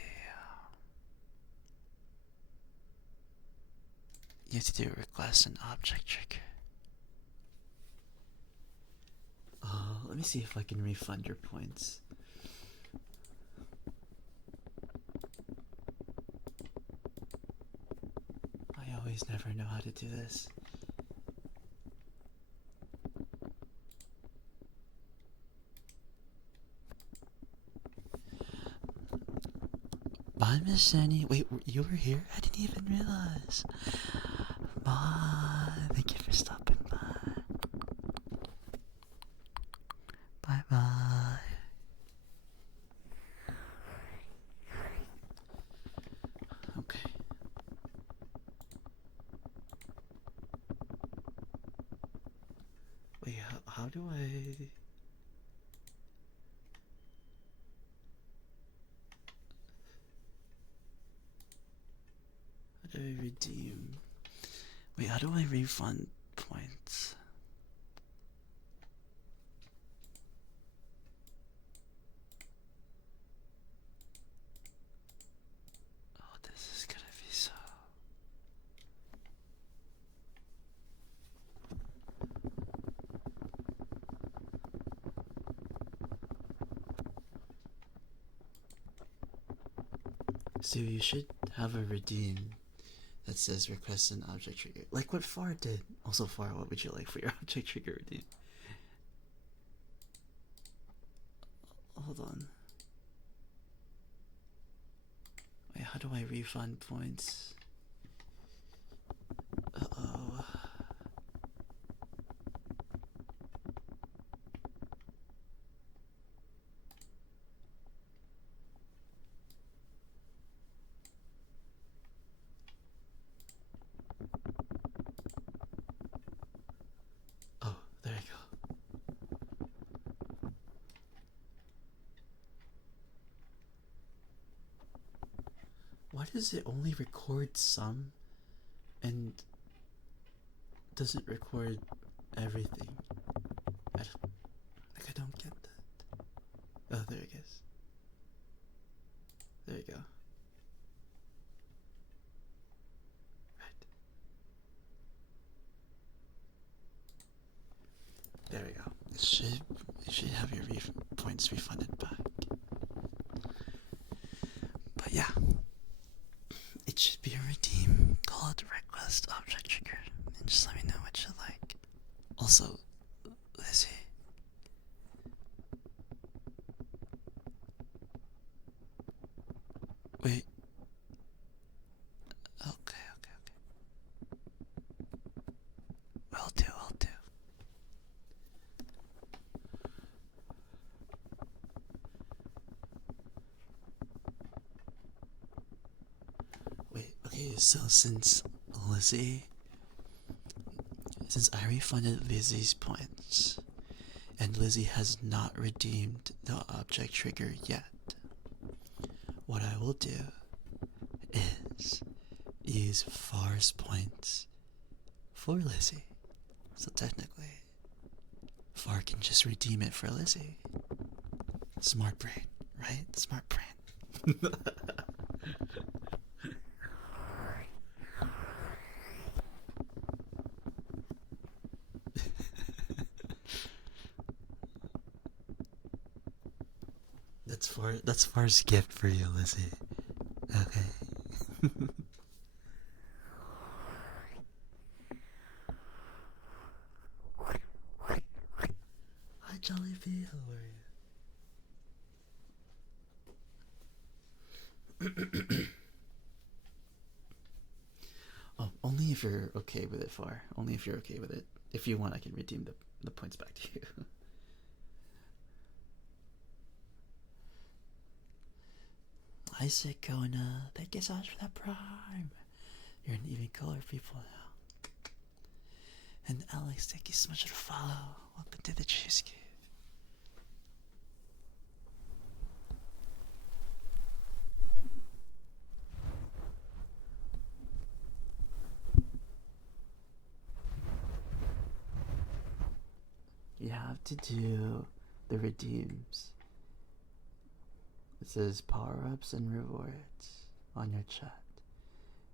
you have to do request an object trigger. Let me see if I can refund your points. I always never know how to do this. Bye, Miss Jenny. Wait, you were here? I didn't even realize. Bye. Thank you for stopping by. Bye bye. Okay. Wait, how do I... How do I redeem? Wait, how do I refund points? Oh, this is gonna be so... So you should have a redeem that says request an object trigger. Like what Far did. Also, Far, what would you like for your object trigger redeem? Hold on. Wait, how do I refund points? Uh-oh. Oh, there you go. Why does it only record some and doesn't record everything? I don't get that. Oh, there it is. There you go. Right. There we go. It should have your points refunded back. But yeah, it should be a redeem. Call it request object trigger, and just let me know what you like. Also, Lizzie. Wait. Okay. Will do. Wait, okay, so since I refunded Lizzie's points, and Lizzie has not redeemed the object trigger yet, what I will do is use Far's points for Lizzie. So technically, Far can just redeem it for Lizzie. Smart brain, right? Smart brain. That's Far's gift for you, Lizzie. Okay. Hi, Jollibee. How are you? Oh, only if you're okay with it, Far. Only if you're okay with it. If you want, I can redeem the points back to you. I said Kona. Thank you so much for that prime. You're an even color people now. And Alex, thank you so much for the follow. Welcome to the cheesecake. You have to do the redeems. It says power-ups and rewards on your chat.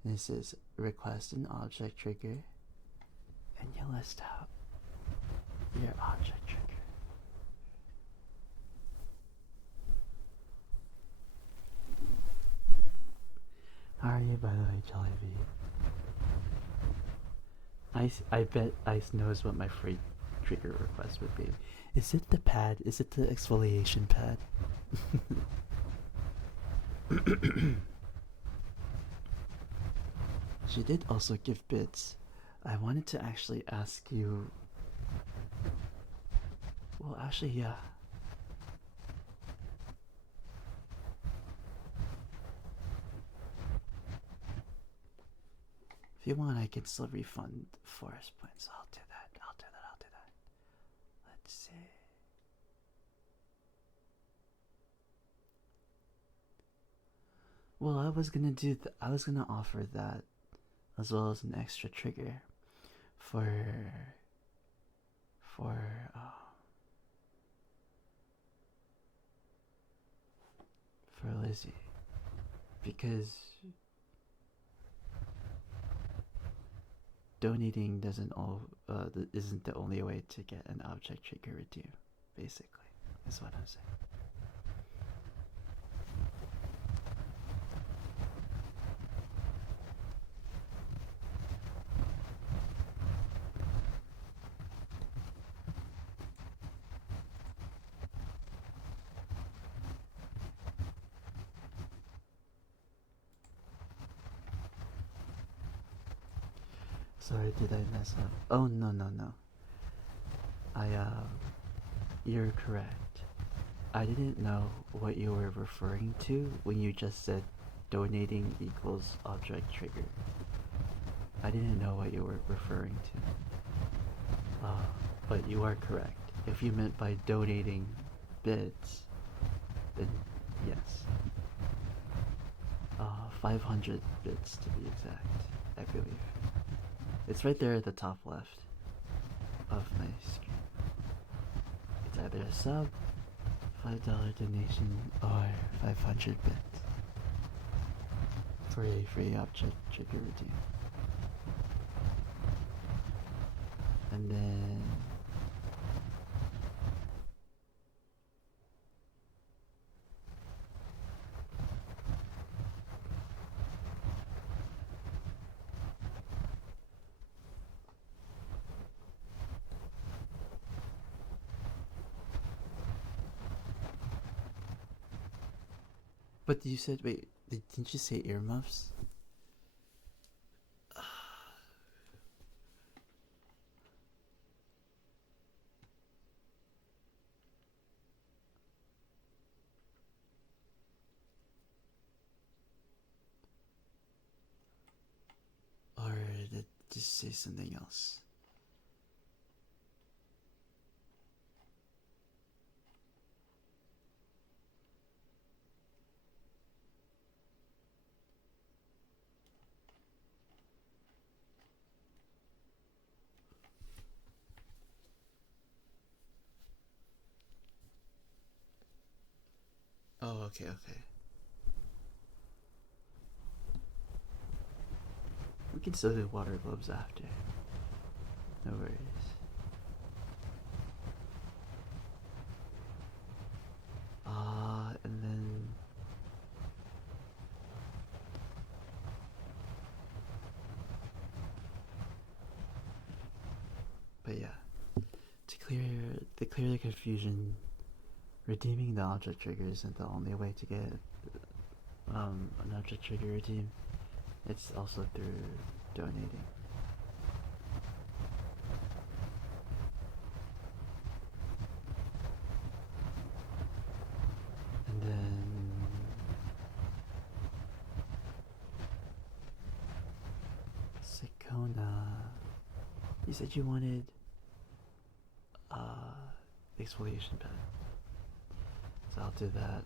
And it says request an object trigger. And you list out your object trigger. How are you, by the way, Jollibee? I bet Ice knows what my free trigger request would be. Is it the pad? Is it the exfoliation pad? She did also give bits. I wanted to actually ask you. Well, actually, yeah. If you want, I can still refund forest points. I'll do that. I'll do that. I'll do that. Let's see. Well, I was gonna do. I was gonna offer that, as well as an extra trigger, for for for Lizzie, because donating isn't the only way to get an object trigger redeem. Basically, is what I'm saying. Sorry, did I mess up? Oh, no, no, no. You're correct. I didn't know what you were referring to when you just said donating equals object trigger. I didn't know what you were referring to. But you are correct. If you meant by donating bits, then yes. 500 bits to be exact, I believe. It's right there at the top left of my screen. It's either a sub, $5 donation, or 500 bits for a free object trigger redeem. And then but you said, wait, didn't you say earmuffs? Or did you say something else? Oh, okay, okay. We can still do water globes after. No worries. And then but yeah, to clear the confusion, redeeming the object trigger isn't the only way to get another trigger team, it's also through donating. And then Sikona, you said you wanted exfoliation pad, so I'll do that.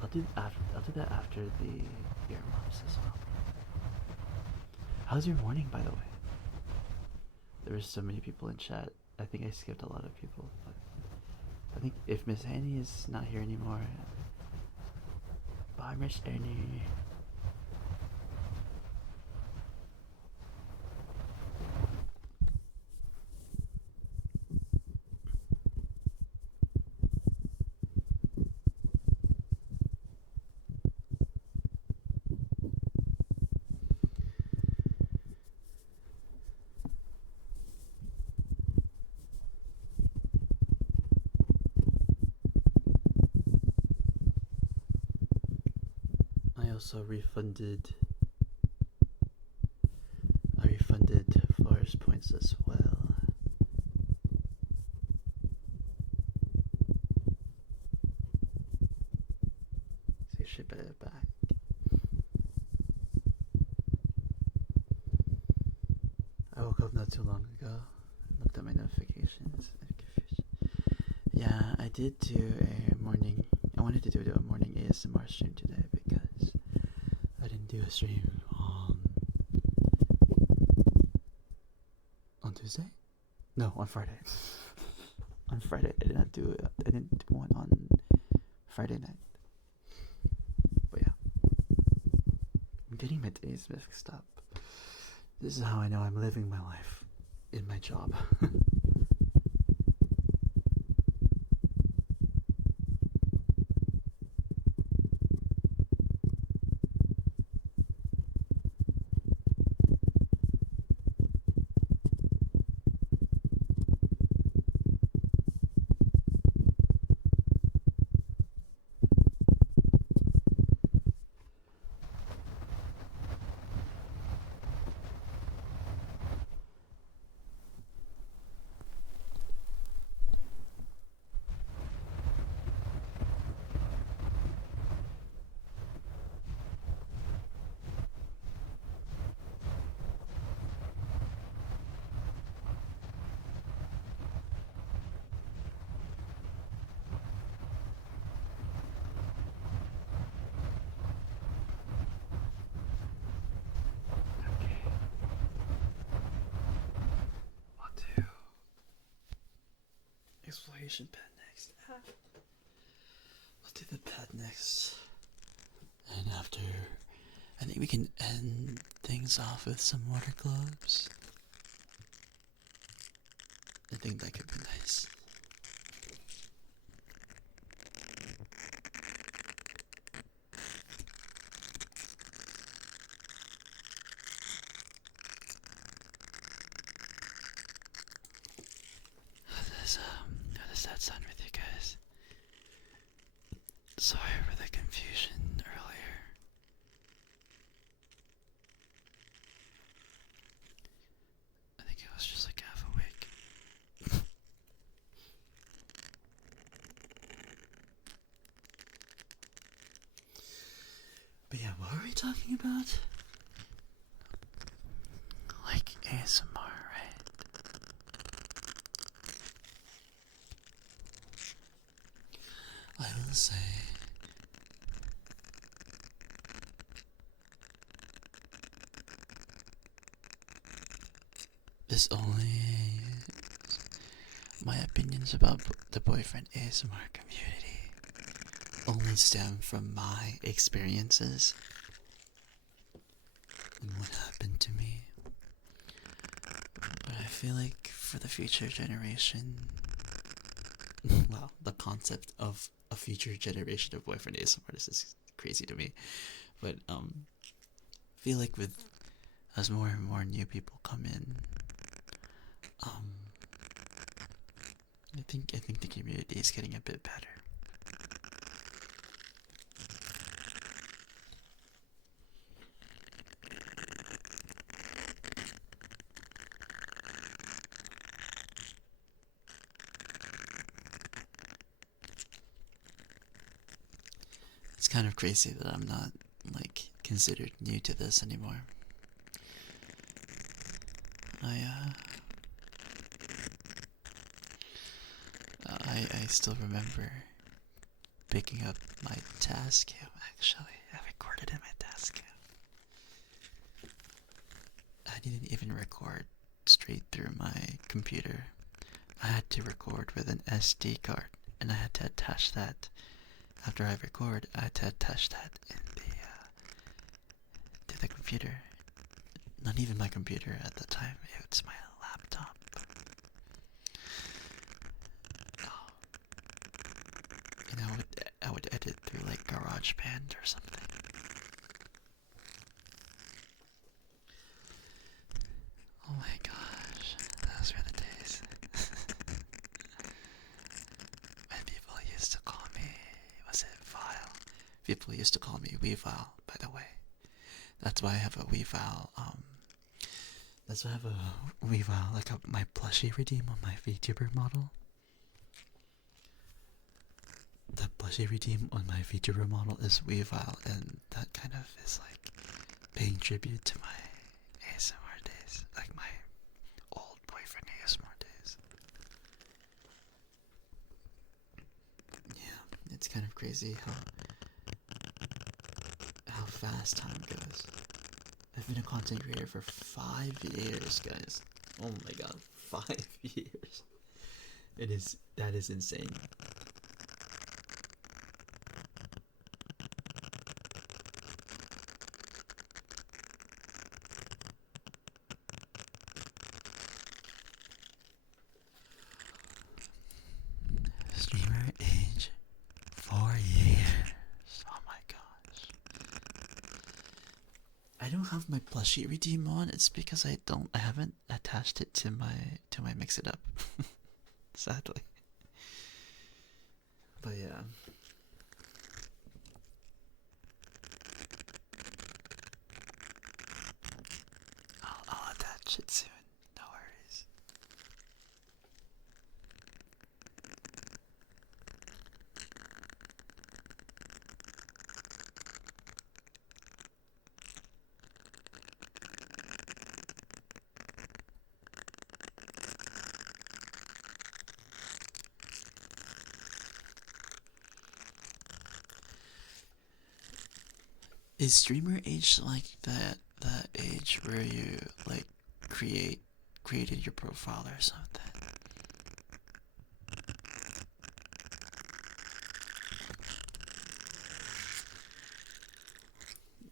I'll do that after the earmuffs as well. How's your morning, by the way? There were so many people in chat. I think I skipped a lot of people, but I think if Miss Annie is not here anymore, bye Miss Annie. I also refunded forest points as well. So you should put it back. I woke up not too long ago. Looked at my notifications. I'm confused. Yeah, I did do a morning. I wanted to do a morning ASMR stream today because I didn't do a stream on Tuesday. No, on Friday. On Friday, I didn't do one on Friday night. But yeah, I'm getting my days mixed up. This is how I know I'm living my life in my job. Exfoliation pad next. I'll do the pad next. And after, I think we can end things off with some water globes. I think that could be nice. How does that sound with you guys? Sorry for the confusion earlier. I think I was just like half awake. But yeah, what were we talking about? Like ASMR, right? I will say this only my opinions about the boyfriend ASMR community only stem from my experiences and what happened to me. But I feel like for the future generation, well, the concept of a future generation of boyfriend ASMR artists is crazy to me. But I feel like with as more and more new people come in, I think the community is getting a bit better. It's kind of crazy that I'm not, like, considered new to this anymore. I, I still remember picking up my Tascam, actually. I recorded in my Tascam. I didn't even record straight through my computer. I had to record with an SD card, and I had to attach that. After I record, I had to attach that in to the computer. Not even my computer at the time, it was my laptop. Oh. And I would edit through like GarageBand or something. Oh my gosh, those were the days. When people used to call me, was it Vile? People used to call me Weevile, by the way. That's why I have a Weevile, that's why I have a Weevile, like my plushie redeem on my VTuber model. The plushie redeem on my VTuber model is Weevile, and that kind of is like paying tribute to my ASMR days, like my old boyfriend ASMR days. Yeah, it's kind of crazy how fast time goes. I've been a content creator for 5 years, guys. Oh my god, 5 years. That is insane. Streamer age 4 years. Oh my gosh. I don't have my plushie redeem on. It's because I haven't attached it to my Mix It Up. Sadly. But yeah. I'll attach it soon. No worries. Is streamer age like that age where you like created your profile or something?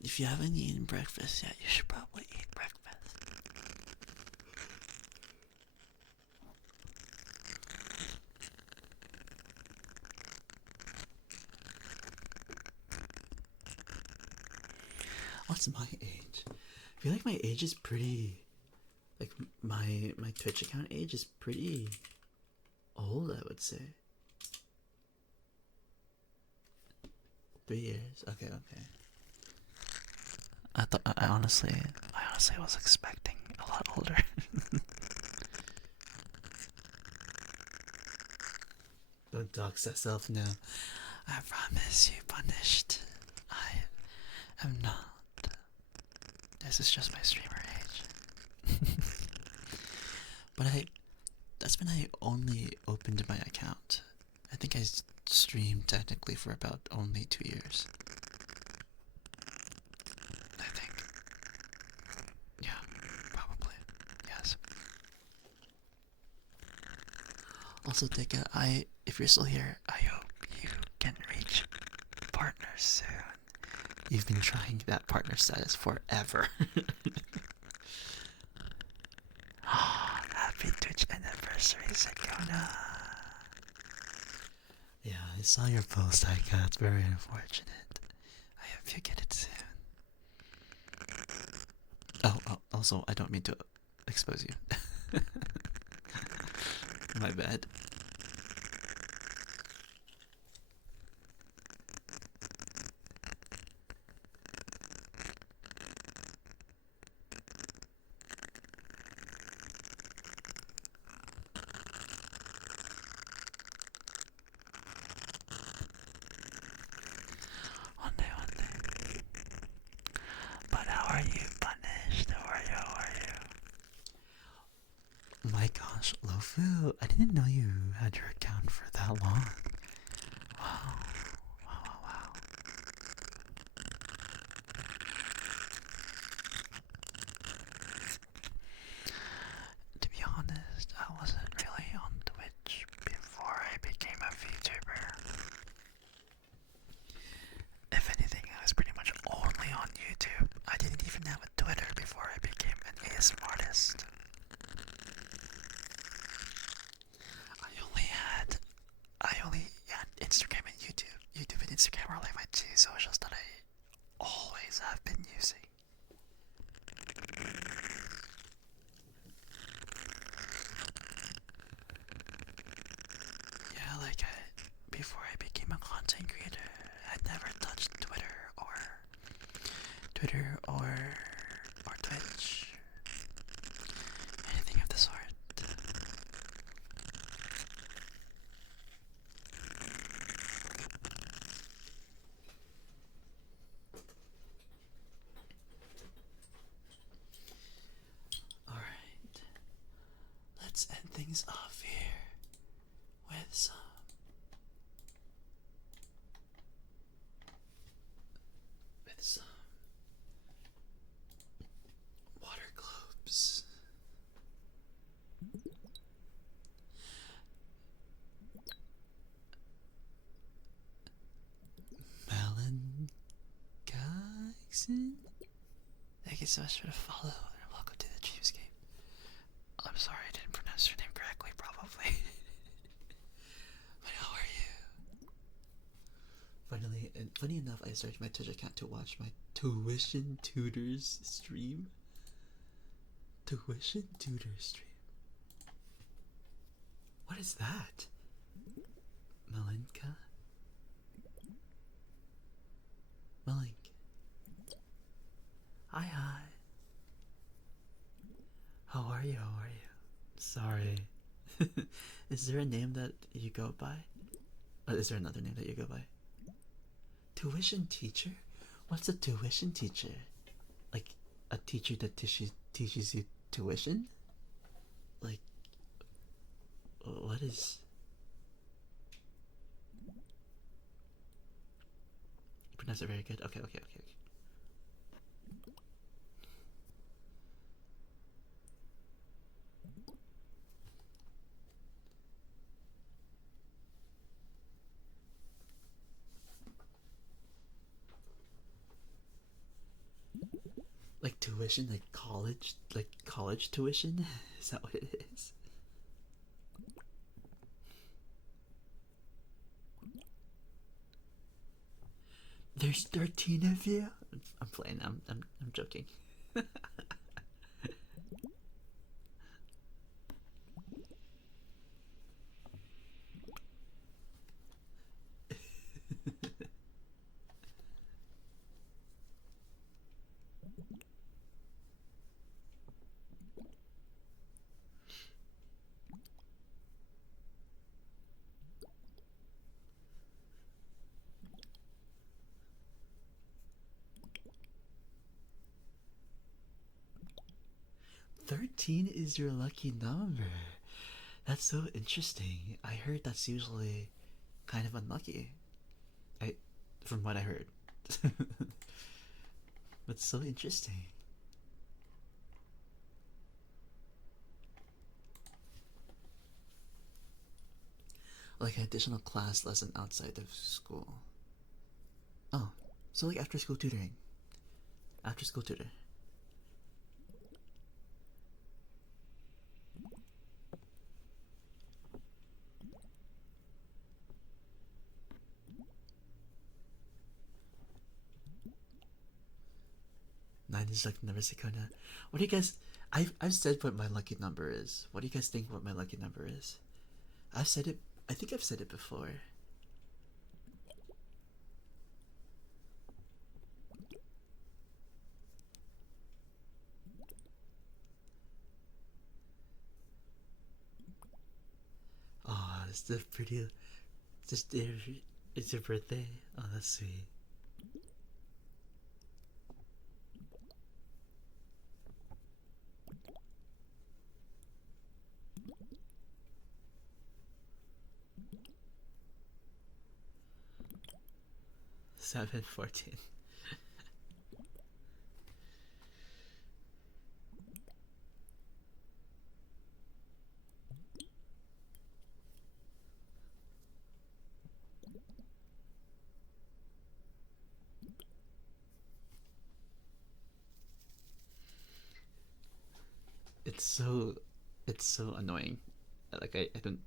If you haven't eaten breakfast yet, you should probably eat breakfast. What's my age? I feel like my age is pretty, like my Twitch account age is pretty old, I would say. 3 years. Okay. I honestly was expecting a lot older. Don't dox yourself now. I promise you punished. I am not. This is just my streamer age. But that's when I only opened my account. I think I streamed technically for about only 2 years. I think. Yeah, probably. Yes. Also, Dika, if you're still here, I hope you can reach partner soon. You've been trying that partner status forever. Happy Twitch anniversary, Sakona. Yeah, I saw your post, Aika. It's very unfortunate. I hope you get it soon. Oh, also, I don't mean to expose you. My bad. On Phil, I didn't know you had your account for that long. Wow. Wow, wow, wow. To be honest, I wasn't really on Twitch before I became a VTuber. If anything, I was pretty much only on YouTube. I didn't even have a Twitter before I became an ASMR artist. I only had Instagram and YouTube. YouTube and Instagram are like my two socials that I always have been using. Yeah, before I became a content creator, I never touched Twitter or Twitch, anything of the sort. Alright, let's end things off here with some water globes. Melon Gaxon? Thank you so much for the follow and welcome to the Dreamscape. I'm sorry I didn't pronounce your name correctly, probably. But how are you? Finally, and funny enough, I searched my Twitch account to watch my tuition tutors stream. Tuition tutor stream. What is that? Malinka? Malink. Hi, hi. How are you? How are you? Sorry. Is there a name that you go by? Is there another name that you go by? Tuition teacher? What's a tuition teacher? Like a teacher that teaches you tuition? Like, what is... You pronounce it very good. Okay, okay, okay, okay. 'Tuition, like college tuition? Is that what it is? There's 13 of you? I'm playing, I'm joking. "13 is your lucky number. That's so interesting. I heard that's usually kind of unlucky. From what I heard. That's so interesting. Like an additional class lesson outside of school. Oh, so like after school tutoring. After school tutor. Nine is like number Sakona. What do you guys... I've said what my lucky number is. What do you guys think what my lucky number is? I've said it... I think I've said it before. Oh, it's the pretty... It's your birthday? Oh, that's sweet. 7:14. It's so it's so annoying. Like I don't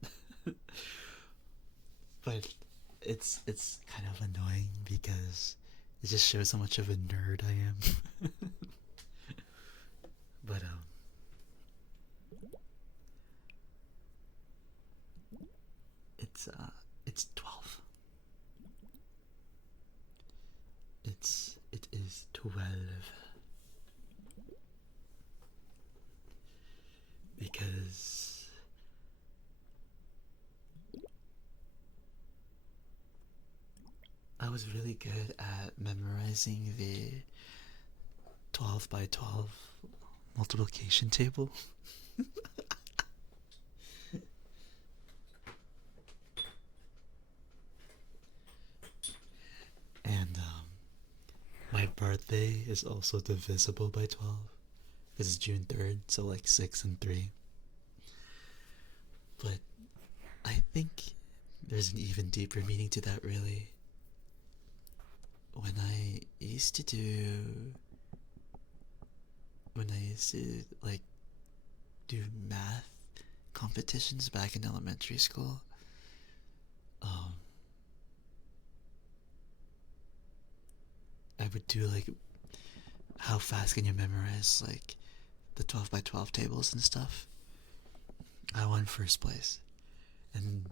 but it's kind of annoying because it just shows how much of a nerd I am. But it's 12. It is 12 because I was really good at memorizing the 12 by 12 multiplication table. And my birthday is also divisible by 12. It's June 3rd, so like 6 and 3. But I think there's an even deeper meaning to that, really. When I used to like do math competitions back in elementary school, I would do like how fast can you memorize like the 12 by 12 tables and stuff. I won first place, and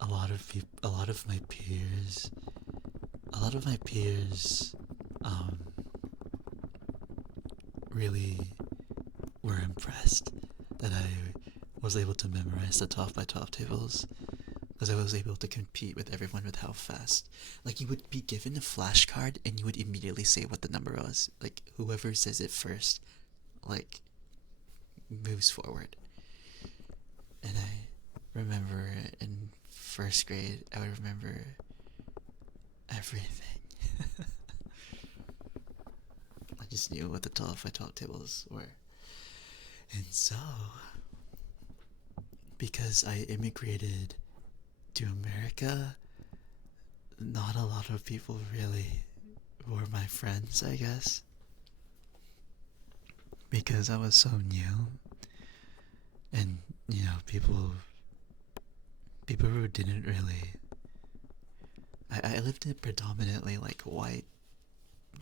a lot of my peers, um, really were impressed that I was able to memorize the 12 by 12 tables because I was able to compete with everyone with how fast. Like, you would be given a flashcard and you would immediately say what the number was. Like, whoever says it first, like, moves forward. And I remember in first grade, I would remember everything. I just knew what the 12 by 12 tables were. And so, because I immigrated to America, not a lot of people really were my friends, I guess. Because I was so new. And, you know, people who didn't really... I lived in a predominantly, like, white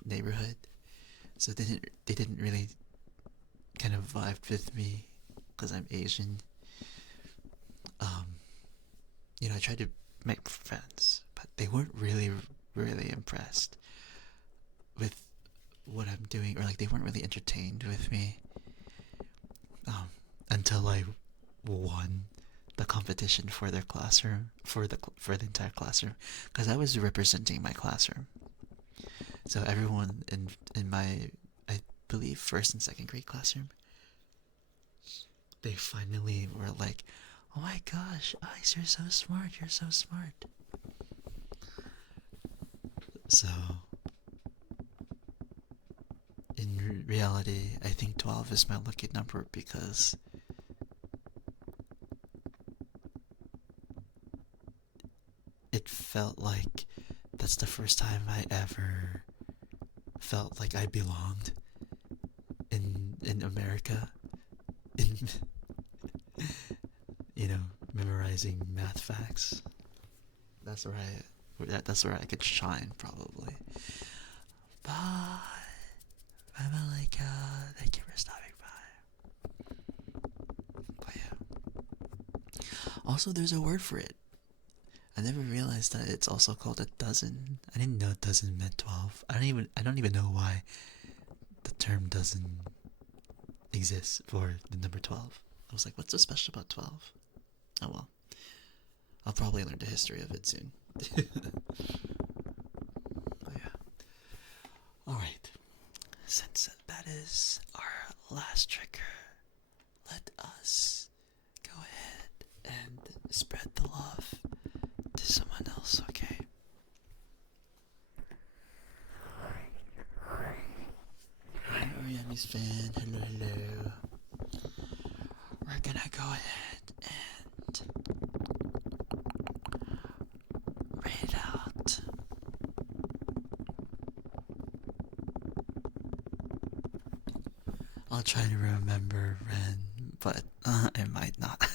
neighborhood. So they didn't really kind of vibe with me because I'm Asian. You know, I tried to make friends, but they weren't really, really impressed with what I'm doing, or like they weren't really entertained with me until I won the competition for their classroom, for the entire classroom, because I was representing my classroom. So everyone in my, I believe, first and second grade classroom, they finally were like, "Oh my gosh, Ice, you're so smart, you're so smart." So, in reality, I think 12 is my lucky number because it felt like that's the first time I ever felt like I belonged in America, in you know, memorizing math facts. That's where I could shine, probably. Bye, Malika. Thank you for stopping by. But yeah. Also, there's a word for it. I never realized that it's also called a dozen. I didn't know a dozen meant 12. I don't even know why the term dozen exists for the number 12. I was like, what's so special about 12? Oh well. I'll probably learn the history of it soon. But yeah. Alright. Since that is our last trigger, let us go ahead and spread the love to someone else, okay? Japanese fan. Hello, hello. We're gonna go ahead and read out I'll try to remember Ren, but I might not,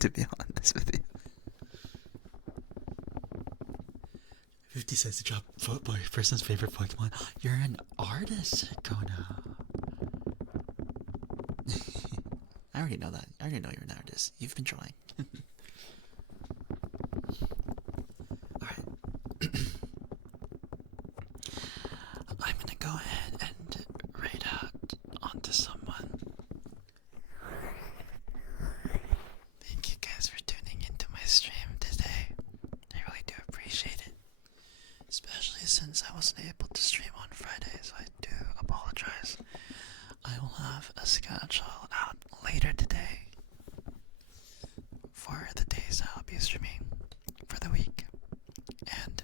to be honest with you. 50 cents to drop my person's favorite Pokemon. You're an artist, Kona. I already know that. I already know you're an artist. You've been drawing. Alright. I'm gonna go ahead and read out onto someone. Thank you guys for tuning into my stream today. I really do appreciate it. Especially since I wasn't able to stream on Friday, so I do apologize. I will have a schedule out later today for the days I'll be streaming for the week. And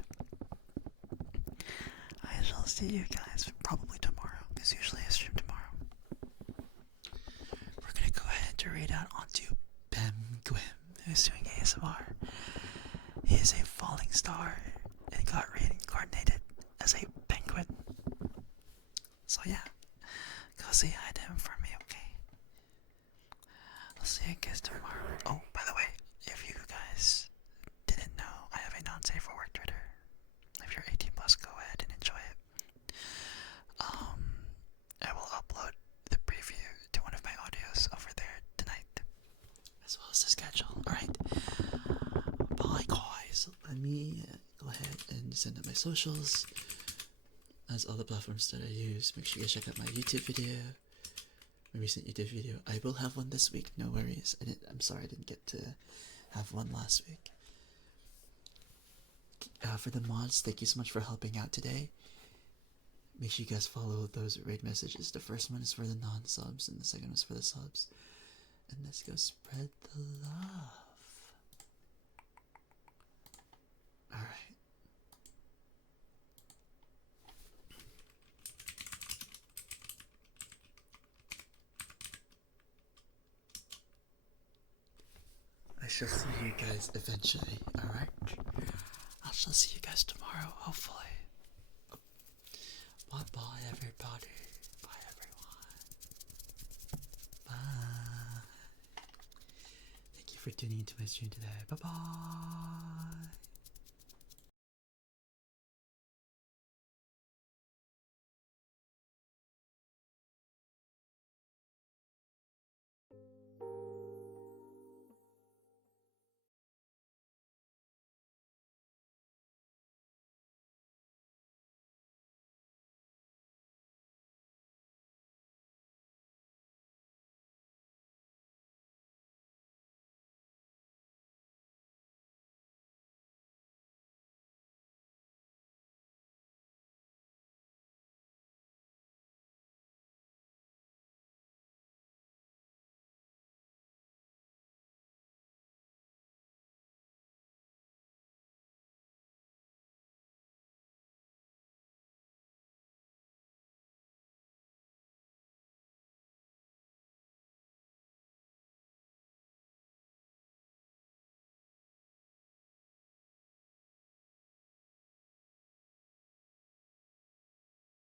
I shall see you guys probably tomorrow, because usually I stream tomorrow. We're gonna go ahead to read out onto Bam Gwim, who's doing ASMR. He is a falling star and got reincarnated as a penguin. So yeah, go say hi to him for me, okay? I'll see you guys tomorrow. Oh, by the way, if you guys didn't know, I have a non-safe for work Twitter. If you're 18 plus, go ahead and enjoy it. I will upload the preview to one of my audios over there tonight, as well as the schedule. Alright, bye guys. Let me go ahead and send out my socials. As all the platforms that I use, make sure you guys check out my YouTube video, my recent YouTube video. I will have one this week, no worries. I'm sorry I didn't get to have one last week. For the mods, thank you so much for helping out today. Make sure you guys follow those raid messages. The first one is for the non-subs, and the second is for the subs. And let's go spread the love. Alright. I shall see you guys eventually, alright? I shall see you guys tomorrow, hopefully. Bye bye, everybody. Bye, everyone. Bye. Thank you for tuning into my stream today. Bye bye.